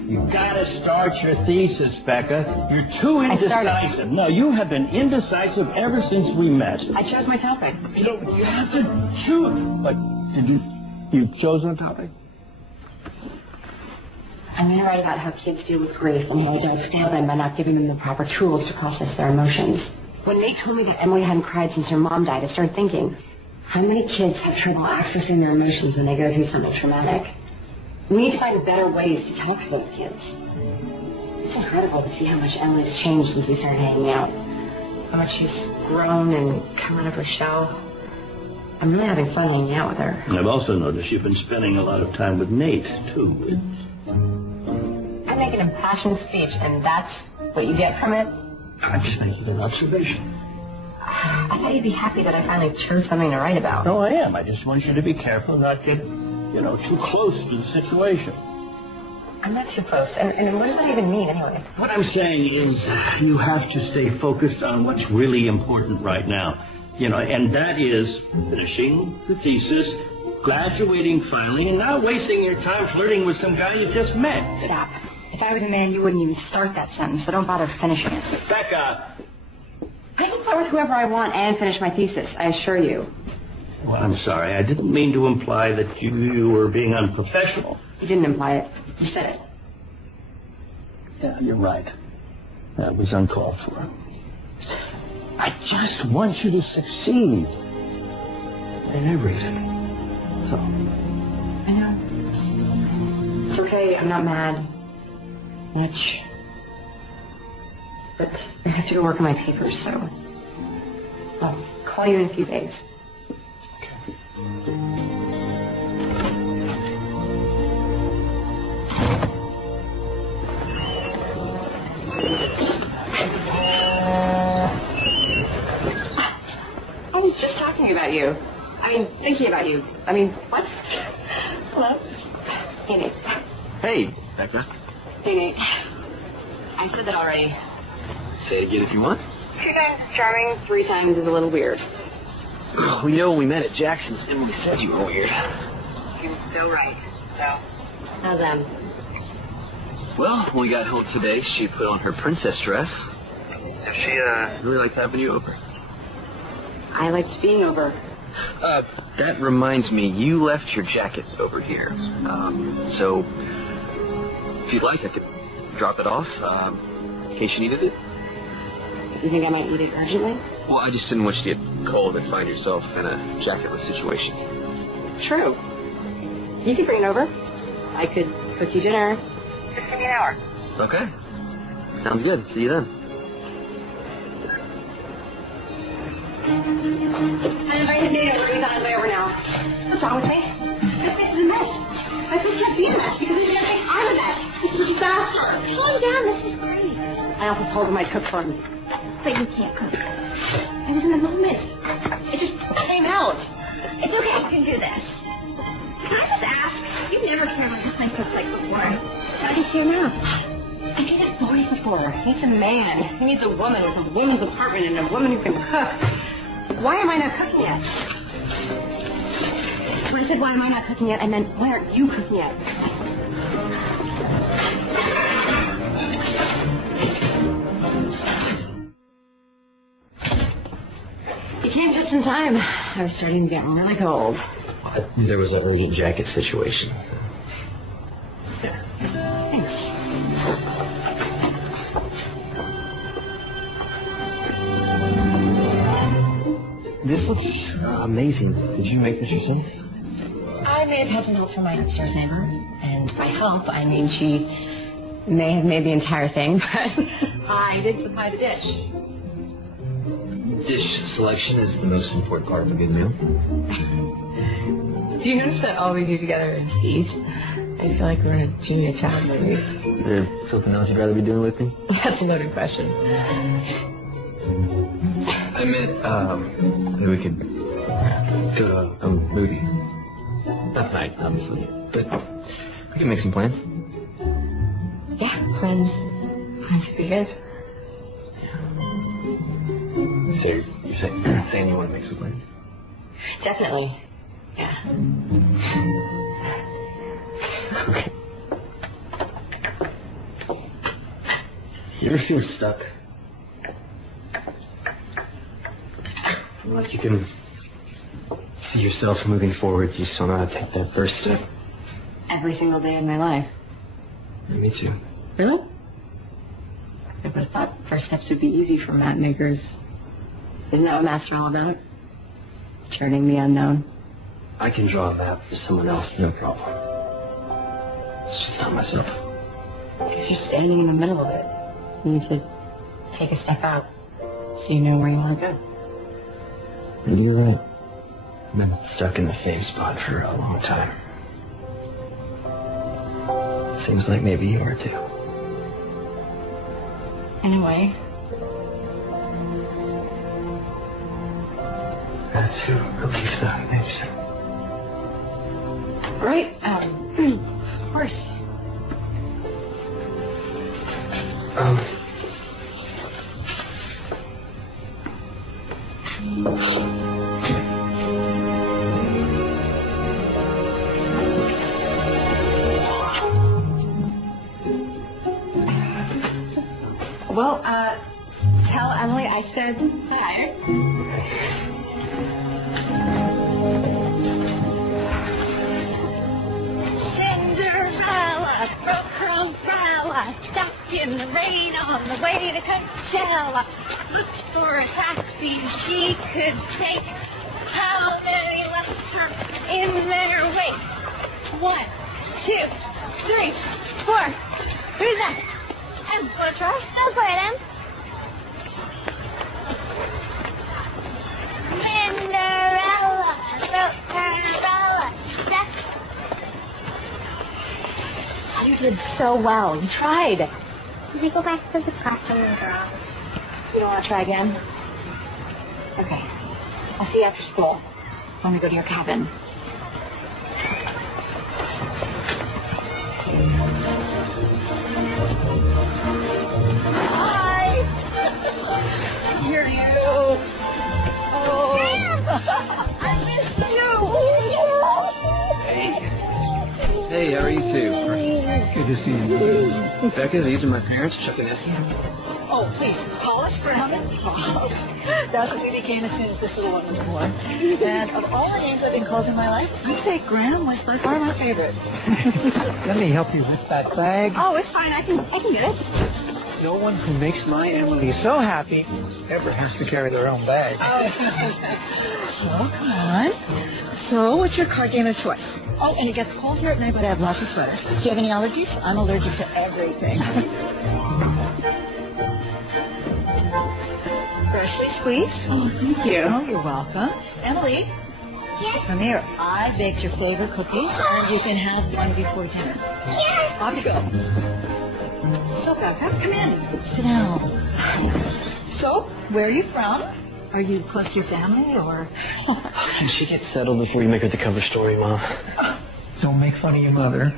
You gotta start your thesis, Becca. You're too indecisive. No, you have been indecisive ever since we met. I chose my topic. You have to choose. But did you chose a topic? I'm going to write about how kids deal with grief and how adults fail them by not giving them the proper tools to process their emotions. When Nate told me that Emily hadn't cried since her mom died, I started thinking, how many kids have trouble accessing their emotions when they go through something traumatic? We need to find better ways to talk to those kids. It's incredible to see how much Emily's changed since we started hanging out. How much she's grown and come out of her shell. I'm really having fun hanging out with her. I've also noticed you've been spending a lot of time with Nate, too. I make an impassioned speech, and that's what you get from it? I'm just making an observation. I thought you'd be happy that I finally chose something to write about. No, I am. I just want you to be careful not get, too close to the situation. I'm not too close. And what does that even mean, anyway? What I'm saying is you have to stay focused on what's really important right now. And that is finishing the thesis, graduating finally, and not wasting your time flirting with some guy you just met. Stop. If I was a man, you wouldn't even start that sentence, so don't bother finishing it. Becca! I can flirt with whoever I want and finish my thesis, I assure you. Well, I'm sorry. I didn't mean to imply that you were being unprofessional. You didn't imply it. You said it. Yeah, you're right. That was uncalled for. I just want you to succeed in everything. So. I know. It's okay. I'm not mad. Much. But I have to go work on my papers, so I'll call you in a few days. I was just talking about you. Thinking about you. What? Hello? Hey, Nate. Hey, Becca. Hey, Nate. I said that already. Say it again if you want. 2 times charming, 3 times is a little weird. Well, when we met at Jackson's, Emily said you were weird. You're so right. So, how's Em? Well, when we got home today, she put on her princess dress. So she, really liked having you over. I liked being over. That reminds me, you left your jacket over here. So, if you'd like, I could drop it off, in case you needed it. You think I might need it urgently? Well, I just didn't want you to get cold and find yourself in a jacketless situation. True. You could bring it over. I could cook you dinner. Just give me an hour. Okay. Sounds good. See you then. I invited Nate over. He's on his way over now. What's wrong with me? This is a mess. My place can't be a mess because he's going to think I'm a mess. This is a disaster. Calm down, this is great. I also told him I'd cook for him. But you can't cook. I was in the moment. It just came out. It's okay, you can do this. Can I just ask? You've never cared what this place looks like before. Why do you care now? I dated boys before. He needs a man. He needs a woman with a woman's apartment and a woman who can cook. Why am I not cooking yet? When I said why am I not cooking yet, I meant why aren't you cooking yet? You came just in time. I was starting to get really cold. There was an urgent jacket situation. So. Yeah. Thanks. This looks amazing. Did you make this yourself? I may have had some help from my upstairs neighbor, and by help, I mean she may have made the entire thing, but I did supply the dish. Dish selection is the most important part of a good meal. Do you notice that all we do together is eat? I feel like we're in a Julia Child movie. Is there something else you'd rather be doing with me? That's a loaded question. I meant, maybe we could go to a movie. Not tonight, obviously, but we can make some plans. Yeah, plans would be good. So you're saying you want to make some plans? Definitely. Yeah. Okay. You ever feel stuck? Like you can see yourself moving forward, you just don't know how to take that first step? Every single day of my life. Me too. Really? I would have thought first steps would be easy for map makers. Isn't that what maps are all about? Charting the unknown. I can draw a map for someone else, no problem. It's just not myself. Because you're standing in the middle of it. You need to take a step out so you know where you want to go. Maybe you're right. I've been stuck in the same spot for a long time. Seems like maybe you are too. In a way. That's a relief, though. Thanks. Right. Of course. Well, tell Emily I said hi. Cinderella broke her umbrella, stuck in the rain on the way to Coachella. Looked for a taxi she could take. How many left her in their wake? 1, 2, 3, 4. Who's next? Em, wanna try? Go for it, Em. Cinderella broke her umbrella, stuck. You did so well. You tried. Can we go back to the classroom and draw? You don't want to try again? Okay. I'll see you after school when we go to your cabin. Hi! Here you. Oh, I missed you. Hey, how are you two? Good to see you. Becca, these are my parents, Chuck and Essie. Oh, please, call us Graham and Bob. That's what we became as soon as this little one was born. And of all the names I've been called in my life, I'd say Graham was by far my favorite. Let me help you with that bag. Oh, it's fine. I can get it. No one who makes my Emily so happy ever has to carry their own bag. So, come on. So, what's your card game of choice? Oh, and it gets cold here at night, but I have lots of sweaters. Do you have any allergies? I'm allergic to everything. Freshly squeezed. Oh, thank you. Oh, you're welcome. Emily? Yes? Come here. I baked your favorite cookies, and you can have one before dinner. Yes! Off you go. So, Becca, come in. Sit down. So, where are you from? Are you close to your family, or? Can she get settled before you make her the cover story, Mom? Don't make fun of your mother.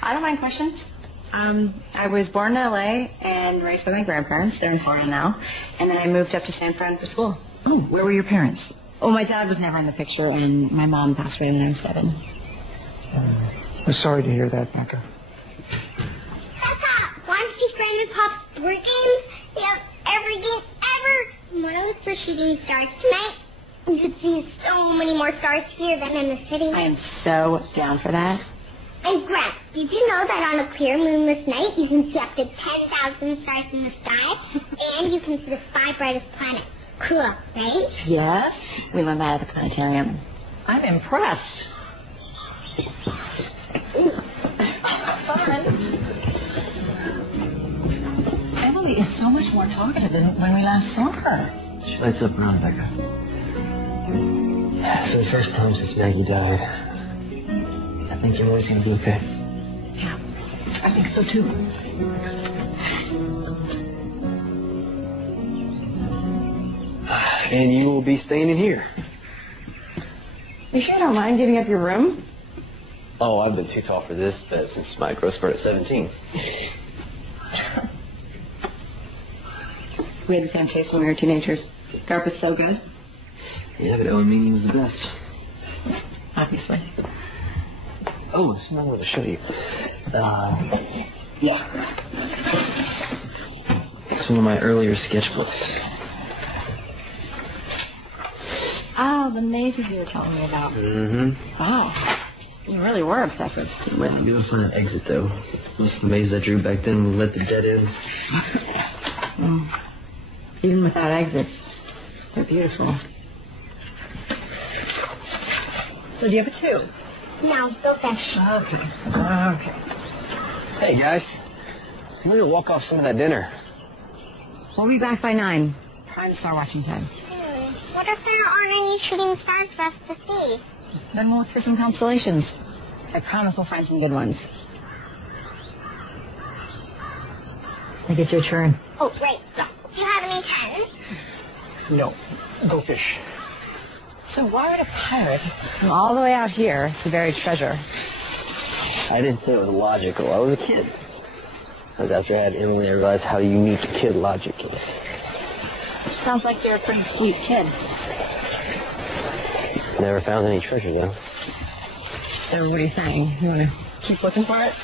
I don't mind questions. I was born in LA and raised by my grandparents. They're in Florida now. And then I moved up to San Fran for school. Oh, where were your parents? Oh, my dad was never in the picture, and my mom passed away when I was 7. I'm sorry to hear that, Becca. Papa, want to see Grandma and Pop's board games? They have every game ever. Want to look for shooting stars tonight? You could see so many more stars here than in the city. I am so down for that. And Grant, did you know that on a clear moonless night you can see up to 10,000 stars in the sky? And you can see the 5 brightest planets. Cool, right? Yes. We learned that at the planetarium. I'm impressed. Emily is so much more talkative than when we last saw her. She lights up around Becca. For the first time since Maggie died, think Emily's gonna be okay. Yeah, I think so too. And you will be staying in here. You sure don't mind giving up your room? Oh, I've been too tall for this bed since my growth spurt at 17. We had the same taste when we were teenagers. Garp was so good. Yeah, but Meany was the best. Obviously. Oh, there's another one to show you. Yeah. It's one of my earlier sketchbooks. Oh, the mazes you were telling me about. Mm-hmm. Wow. You really were obsessive. It might not be able to find an exit, though. Most of the mazes I drew back then led to dead ends. Even without exits, they're beautiful. So do you have a tube? No, go fish. Okay. Okay. Hey, guys. I'm going to walk off some of that dinner. We'll be back by 9. Prime Star watching time. What if there aren't any shooting stars for us to see? Then we'll look for some constellations. I promise we'll find some good ones. I get your turn. Oh, wait. Do you have any 10? No. Go fish. So why would a pirate come all the way out here to bury treasure? I didn't say it was logical. I was a kid. Because after I had Emily, I realized how unique kid logic is. Sounds like you're a pretty sweet kid. Never found any treasure, though. So what are you saying? You want to keep looking for it?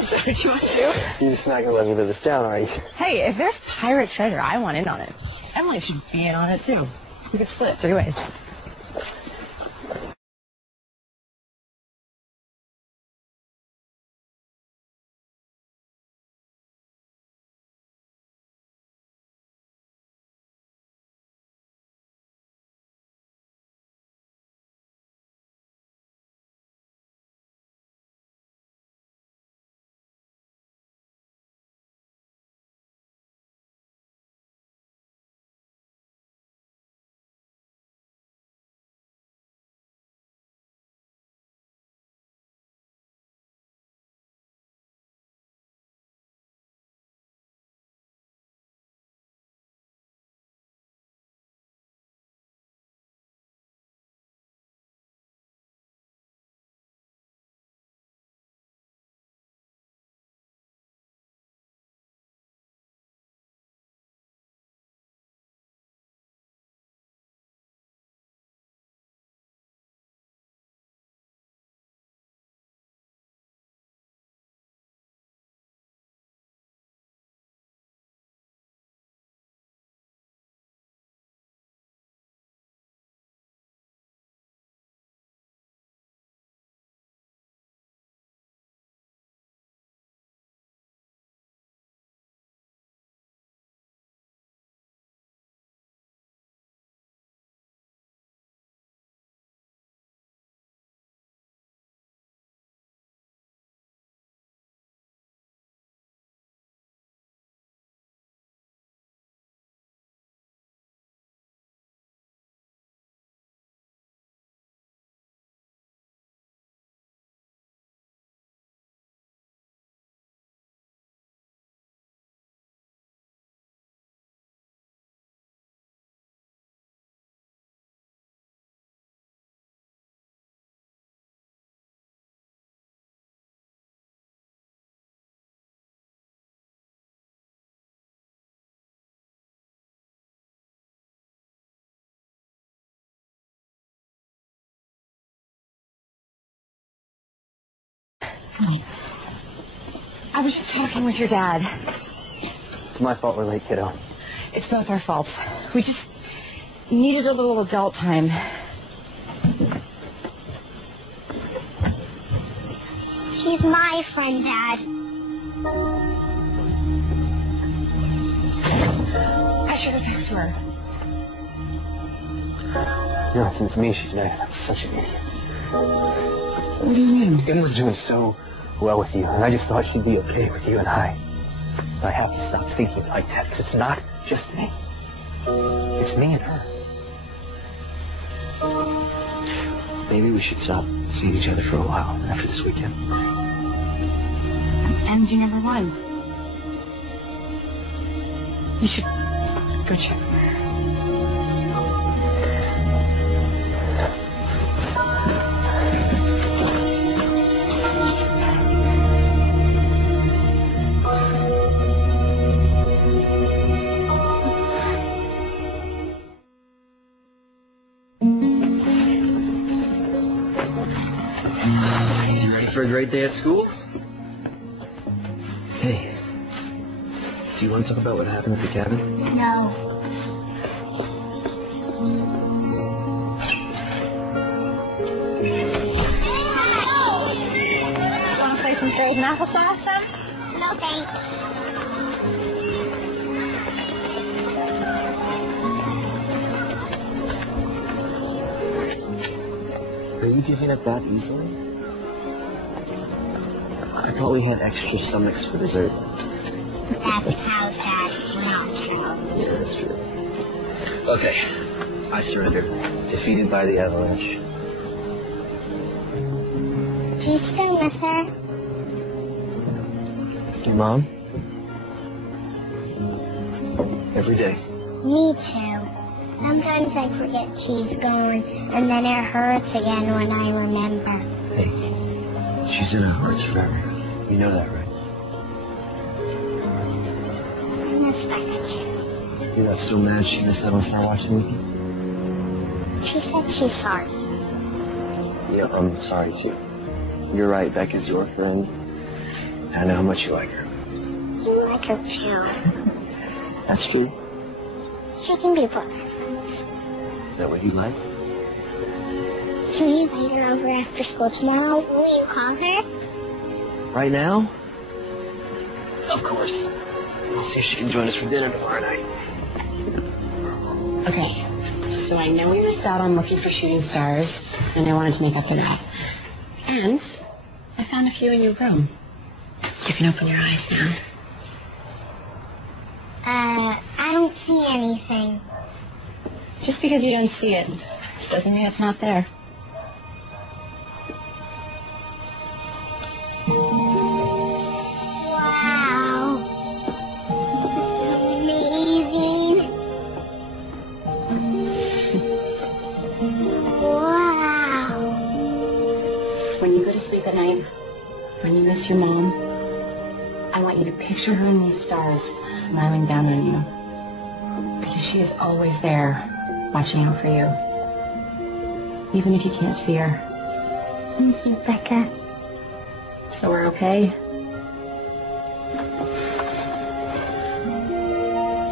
Is that what you want to do? You're just not going to let me live this down, are you? Hey, if there's pirate treasure, I want in on it. Emily should be in on it, too. We could split 3 ways. I was just talking with your dad. It's my fault we're late, kiddo. It's both our faults. We just needed a little adult time. She's my friend, Dad. I should have talked to her. No, it's me she's mad. I'm such an idiot. What do you mean? Emma's doing so well with you, and I just thought she'd be okay with you and I. But I have to stop thinking like that, because it's not just me. It's me and her. Maybe we should stop seeing each other for a while after this weekend. And you never won. You should go check. For a great day at school? Hey, do you want to talk about what happened at the cabin? No. Want to play some frozen applesauce then? No thanks. Are you giving up that easily? I thought we had extra stomachs for dessert. That's cows, Dad. We're not cows. Yeah, that's true. Okay, I surrender. Defeated by the avalanche. Do you still miss her? Your mom? Every day. Me too. Sometimes I forget she's gone, and then it hurts again when I remember. Hey, she's in our hearts forever. You know that, right? I miss Becca too. You're not still mad she missed out on Star watching with you? She said she's sorry. Yeah, I'm sorry too. You're right, Becca's your friend. I know how much you like her. You like her too. That's true. She can be both our friends. Is that what you like? Can we invite her over after school tomorrow? Will you call her? Right now? Of course. Let's see if she can join us for dinner tomorrow night. Okay, so I know we missed out on looking for shooting stars, and I wanted to make up for that. And I found a few in your room. You can open your eyes now. I don't see anything. Just because you don't see it doesn't mean it's not there. Wow. This is amazing. Wow. When you go to sleep at night, when you miss your mom, I want you to picture her in these stars, smiling down on you. Because she is always there, watching out for you. Even if you can't see her. Thank you, Becca. So we're okay?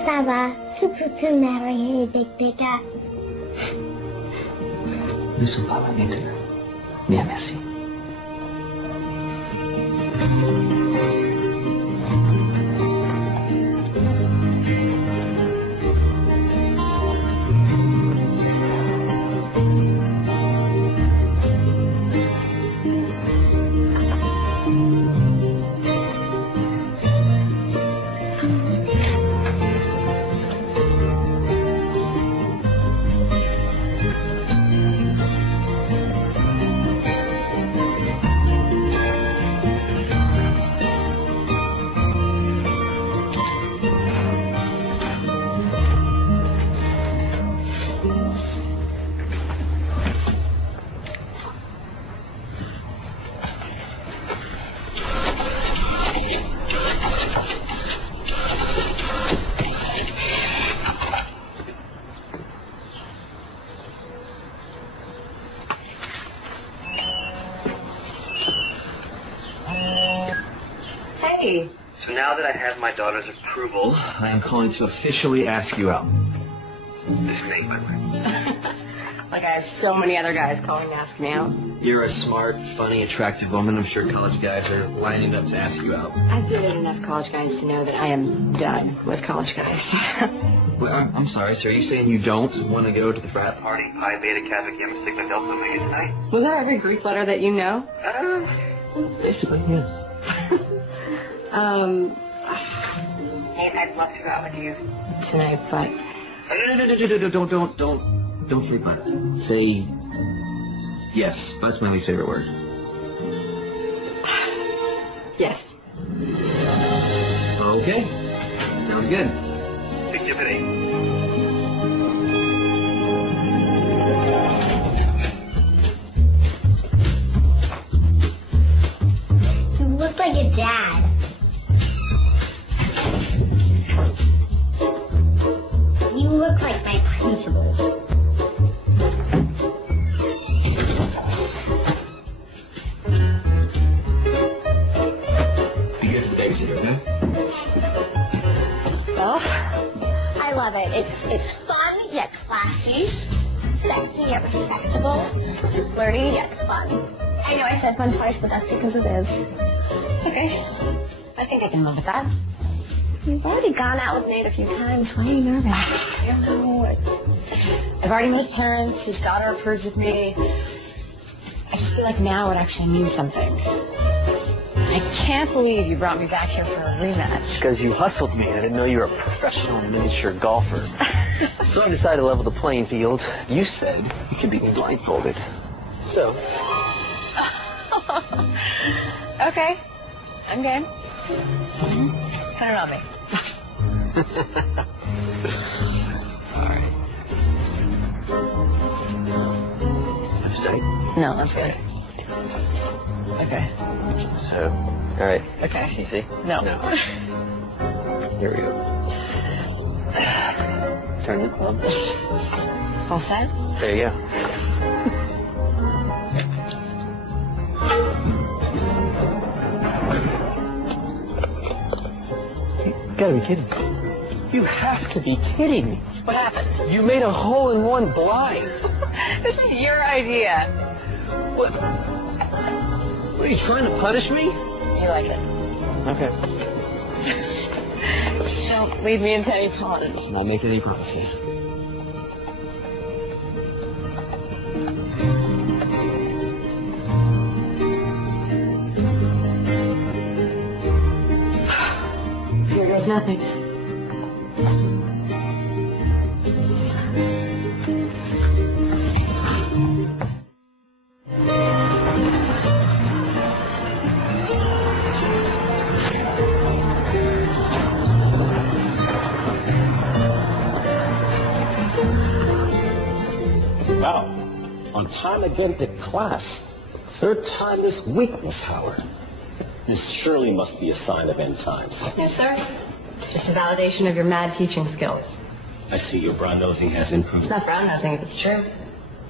Ça va. Tu m'as Big Becca. Ne sont pas la mienne. Bien, merci. Hey. So now that I have my daughter's approval, I am calling to officially ask you out. This name, by the way. Like I have so many other guys calling to ask me out. You're a smart, funny, attractive woman. I'm sure college guys are lining up to ask you out. I've dated enough college guys to know that I am done with college guys. Well, I'm sorry, sir. Are you saying you don't want to go to the frat party? Pi Beta Kappa Gamma Sigma Delta Omega tonight? Was that every Greek letter that you know? Basically, yeah. I'd love to go out with you tonight, but... No, don't say but. Say Yes, that's my least favorite word. Yes. Okay. Sounds good. Exhibit 8. You look like a dad. You look like my principal. Be good for the babysitter, okay? Well, I love it. It's fun yet classy, sexy yet respectable, flirty yet fun. I know I said fun twice, but that's because it is. Okay. I think I can live with that. You've already gone out with Nate a few times. Why are you nervous? I don't know. I've already met his parents. His daughter approves of me. I just feel like now it actually means something. I can't believe you brought me back here for a rematch. Because you hustled me and I didn't know you were a professional miniature golfer. So I decided to level the playing field. You said you could beat me blindfolded. So... Okay. I'm game. Put it on me. Alright. That's tight. No, that's good. Okay. So, alright. Okay. Can you see? No. No. Here we go. Turn it up. All set? There you go. You gotta be kidding. You have to be kidding. What happened? You made a hole-in-one blind. This is your idea. What? What, are you trying to punish me? You like it. Okay. Just don't lead me into any ponds. Not making any promises. Here goes nothing. Wow. On time again to class. Third time this week, Miss Howard. This surely must be a sign of end times. Yes, sir. Just a validation of your mad teaching skills. I see your brown-nosing has improved. It's not brown-nosing if it's true.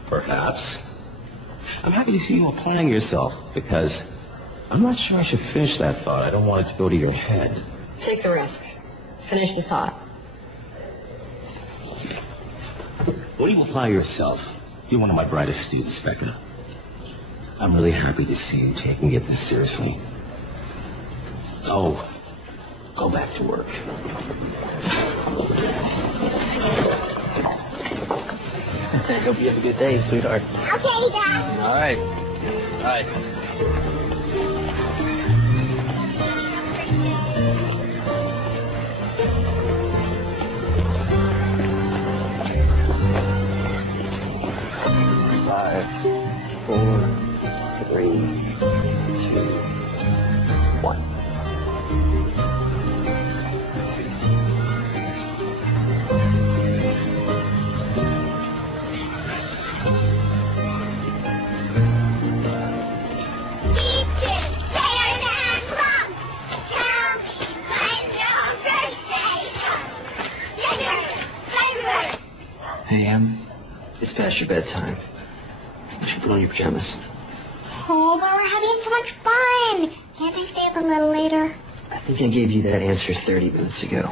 Perhaps. I'm happy to see you applying yourself, because I'm not sure I should finish that thought. I don't want it to go to your head. Take the risk. Finish the thought. When you apply yourself, you're one of my brightest students, Becca. I'm really happy to see you taking it this seriously. So, go back to work. I hope you have a good day, sweetheart. Okay, Dad. All right. All right. Five, 4, 3, 2, 1. Hey, it's past your bedtime. You should put on your pajamas. Oh, but we're having so much fun. Can't I stay up a little later? I think I gave you that answer 30 minutes ago.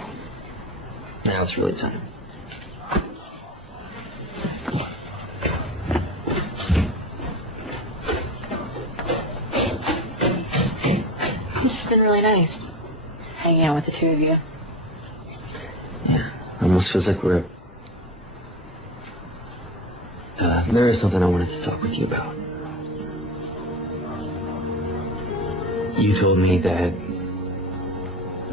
Now it's really time. This has been really nice. Hanging out with the two of you. Yeah, almost feels like we're... there is something I wanted to talk with you about. You told me that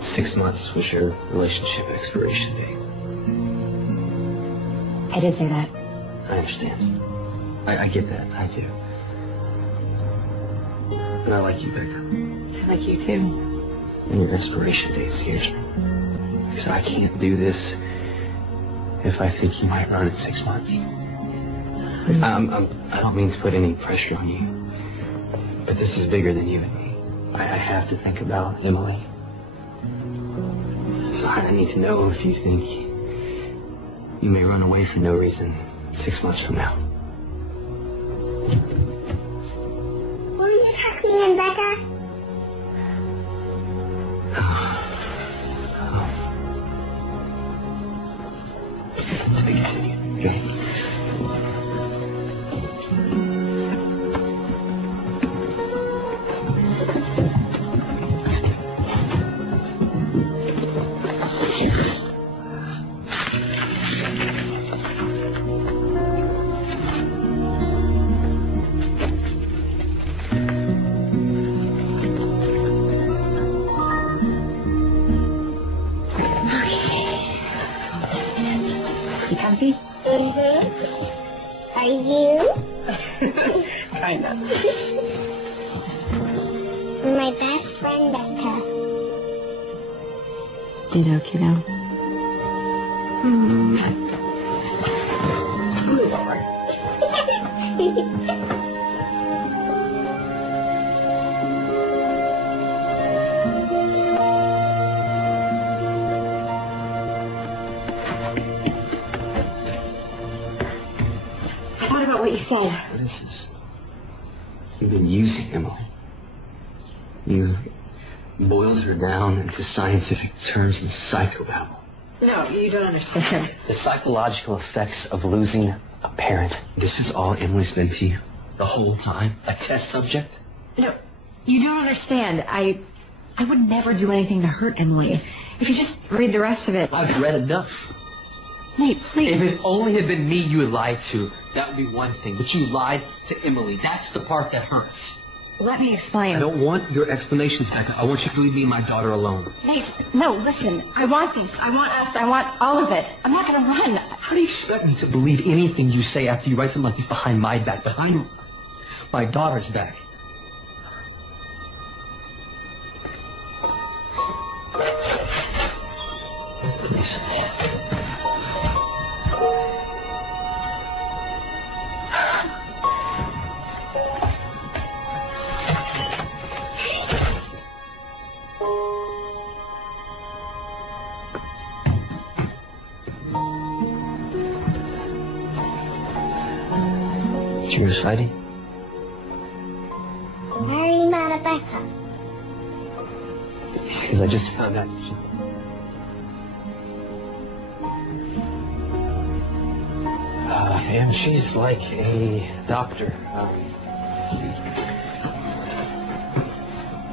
6 months was your relationship expiration date. I did say that. I understand. I get that. I do. And I like you, Becca. I like you too. And your expiration date scares me. Because I can't do this if I think you might run in 6 months. I don't mean to put any pressure on you, but this is bigger than you and me. I have to think about Emily. So I need to know if you think you may run away for no reason 6 months from now. Will you tuck me in, Becca? To be continued. Okay. You comfy? Mm-hmm. Are you? Kinda. You're my best friend, Becca. Ditto, kiddo. What about what you said? What is this? You've been using Emily. You've boiled her down into scientific terms and psychobabble. No, you don't understand. The psychological effects of losing a parent. This is all Emily's been to you? The whole time? A test subject? No, you don't understand. I would never do anything to hurt Emily. If you just read the rest of it. I've read enough. Nate, please. If it only had been me you had lied to, that would be one thing. But you lied to Emily. That's the part that hurts. Let me explain. I don't want your explanations, Becca. I want you to leave me and my daughter alone. Nate, no, listen. I want this. I want us. I want all of it. I'm not going to run. How do you expect me to believe anything you say after you write something like this behind my back, behind my daughter's back? Please. You were fighting? Why are you mad at Becca? Because I just found out. And she's like a doctor.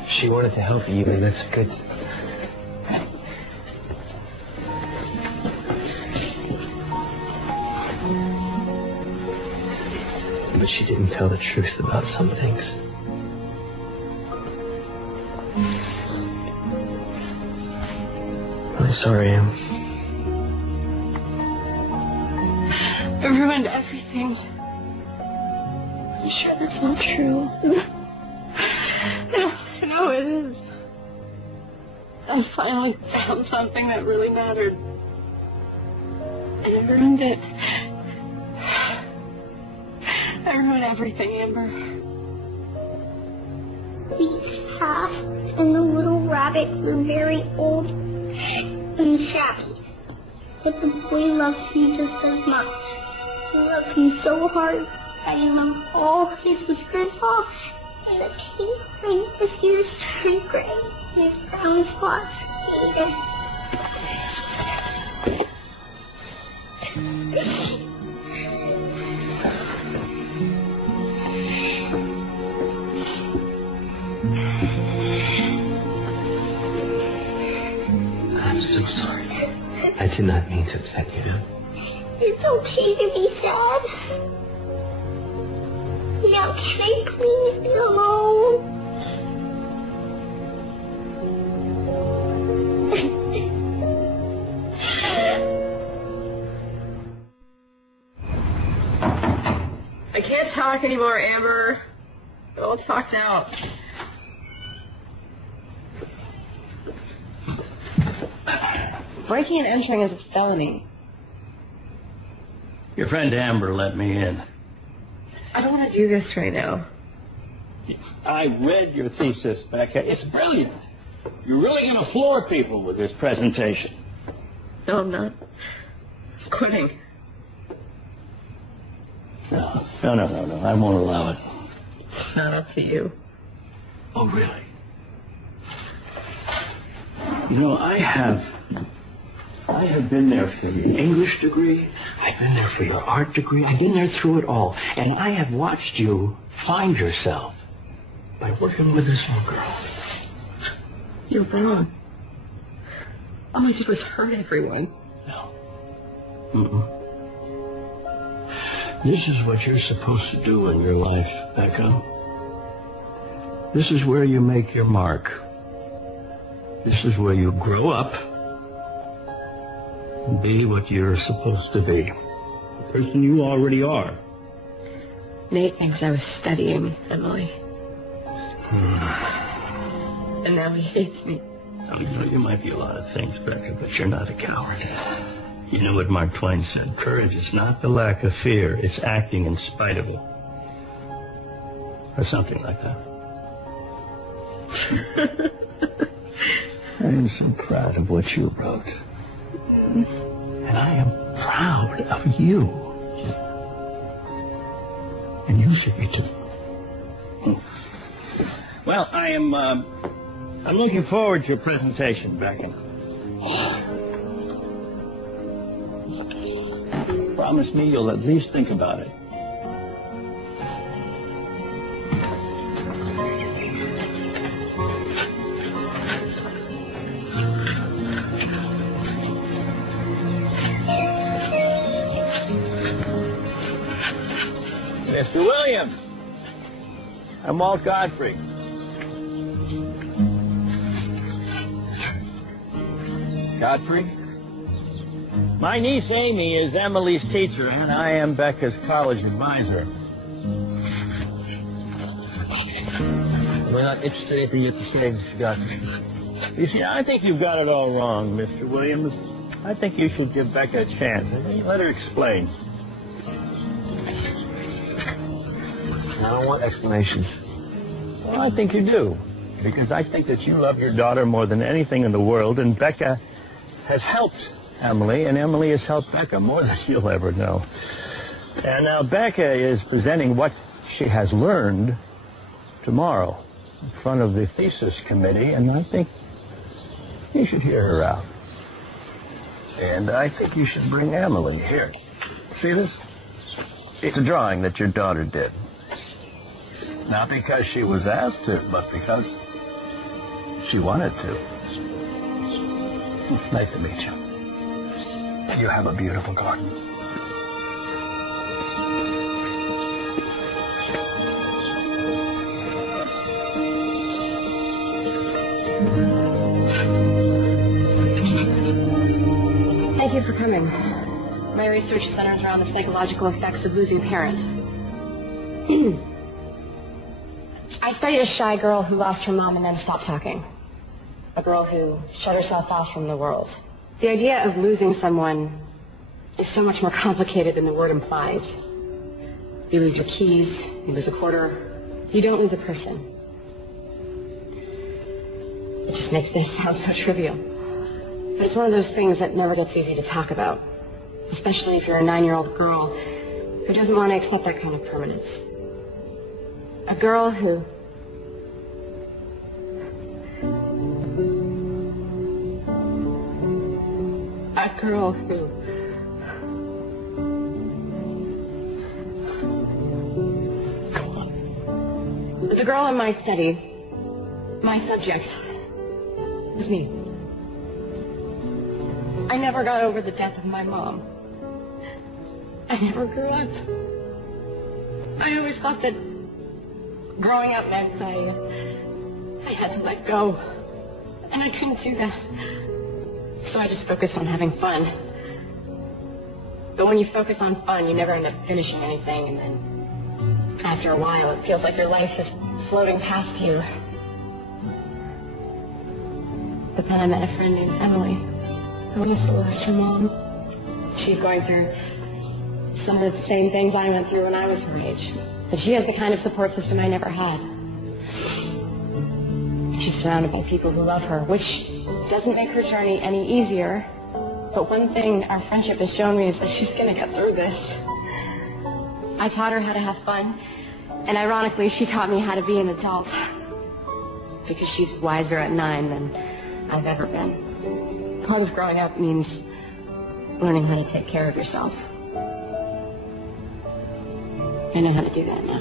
She wanted to help you, and that's a good thing. But she didn't tell the truth about some things. I'm sorry, Em. I ruined everything. I'm sure that's not true. I know it is. I finally found something that really mattered. And I ruined it. I ruined everything, Amber. Weeks passed, and the little rabbit grew very old and shabby. But the boy loved him just as much. He loved him so hard that he loved all his whiskers off, and the pink behind his ears turned gray, and his brown spots faded. I'm so sorry. I did not mean to upset you, Em. It's okay to be sad. Now can I please be alone? I can't talk anymore, Amber. It all talked out. breaking and entering is a felony. Your friend Amber let me in. I don't want to do this right now. I read your thesis, Becca. It's brilliant. You're really going to floor people with this presentation. No, I'm not. Quitting. No. I won't allow it. It's not up to you. Oh, really? You know, I have been there for your English degree. I've been there for your art degree. I've been there through it all. And I have watched you find yourself by working with this little girl. You're wrong. All I did was hurt everyone. No. This is what you're supposed to do in your life, Becca. This is where you make your mark. This is where you grow up and be what you're supposed to be. The person you already are. Nate thinks I was studying, Emily. And now he hates me. Now, you know, you might be a lot of things, Becca, but you're not a coward. You know what Mark Twain said, courage is not the lack of fear, it's acting in spite of it. Or something like that. I am so proud of what you wrote. And I am proud of you. And you should be too. Well, I'm looking forward to your presentation, Becca. Promise me you'll at least think about it. Mr. Williams, I'm Walt Godfrey. Godfrey? My niece Amy is Emily's teacher, and I am Becca's college advisor. We're not interested in anything you have to say, Mr. Godfrey. You see, I think you've got it all wrong, Mr. Williams. I think you should give Becca a chance. Let her explain. I don't want explanations. Well, I think you do, because I think that you love your daughter more than anything in the world, and Becca has helped Emily, and Emily has helped Becca more than you'll ever know. And now Becca is presenting what she has learned tomorrow in front of the thesis committee, and I think you should hear her out. And I think you should bring Emily here. See this? It's a drawing that your daughter did. Not because she was asked to, but because she wanted to. Nice to meet you. You have a beautiful garden. Thank you for coming. My research centers around the psychological effects of losing a parent. I studied a shy girl who lost her mom and then stopped talking. A girl who shut herself off from the world. The idea of losing someone is so much more complicated than the word implies. You lose your keys, you lose a quarter, you don't lose a person. It just makes things sound so trivial. But it's one of those things that never gets easy to talk about, especially if you're a 9-year-old girl who doesn't want to accept that kind of permanence. A girl who The girl in my study, my subject, was me. I never got over the death of my mom. I never grew up. I always thought that growing up meant I had to let go. And I couldn't do that. So I just focused on having fun. But when you focus on fun, you never end up finishing anything, and then after a while, it feels like your life is floating past you. But then I met a friend named Emily. Alyssa lost her mom. She's going through some of the same things I went through when I was her age. But she has the kind of support system I never had. She's surrounded by people who love her, which doesn't make her journey any easier. But one thing our friendship has shown me is that she's gonna get through this. I taught her how to have fun, and ironically, she taught me how to be an adult. Because she's wiser at 9 than I've ever been. Part of growing up means learning how to take care of yourself. I know how to do that now.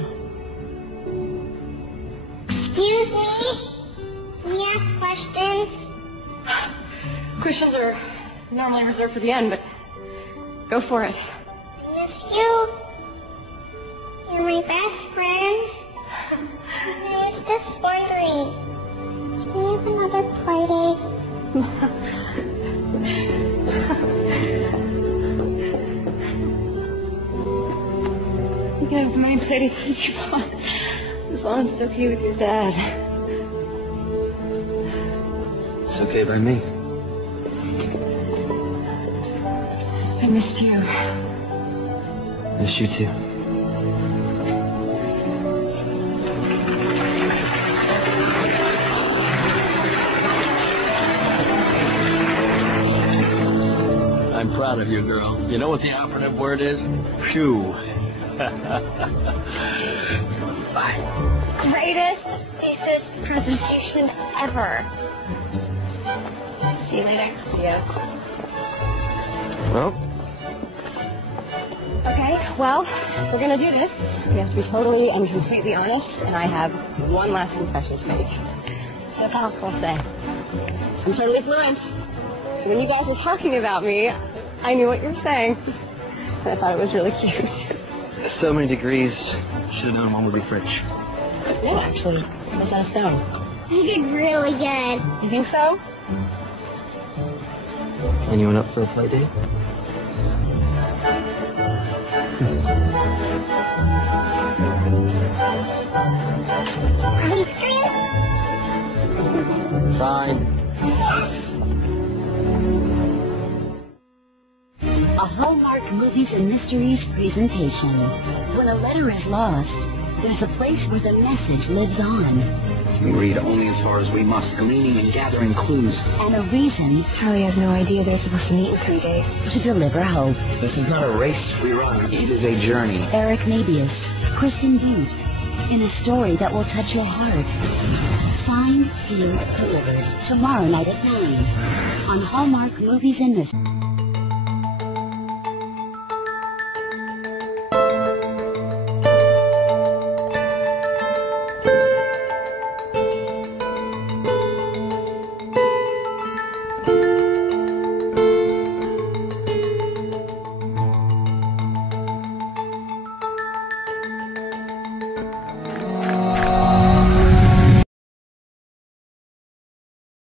Excuse me? Can we ask questions? Questions are normally reserved for the end, but go for it. I miss you. You're my best friend. I was just wondering, can we have another play date? You can have as many play dates as you want, as long as it's okay with your dad. It's okay by me. I missed you. Miss you too. I'm proud of you, girl. You know what the operative word is? Phew. Greatest thesis presentation ever. See you later. See ya. Well, Okay, well, we're gonna do this. We have to be totally and completely honest, and I have one last confession to make. Je parle français. I'm totally fluent. So when you guys were talking about me, I knew what you were saying. And I thought it was really cute. so many degrees. Should have known one would be French. No, actually, I was on a stone. You did really good. You think so? Anyone up for a play date? Ice cream? Fine. A Hallmark Movies and Mysteries presentation. When a letter is lost, there's a place where the message lives on. We read only as far as we must, gleaning and gathering clues. And a reason Charlie has no idea they're supposed to meet in 3 days. to deliver hope. This is not a race we run. It is a journey. Eric Mabius, Kristen Booth, in a story that will touch your heart. Signed, sealed, delivered. Tomorrow night at 9 on Hallmark Movies and Mysteries.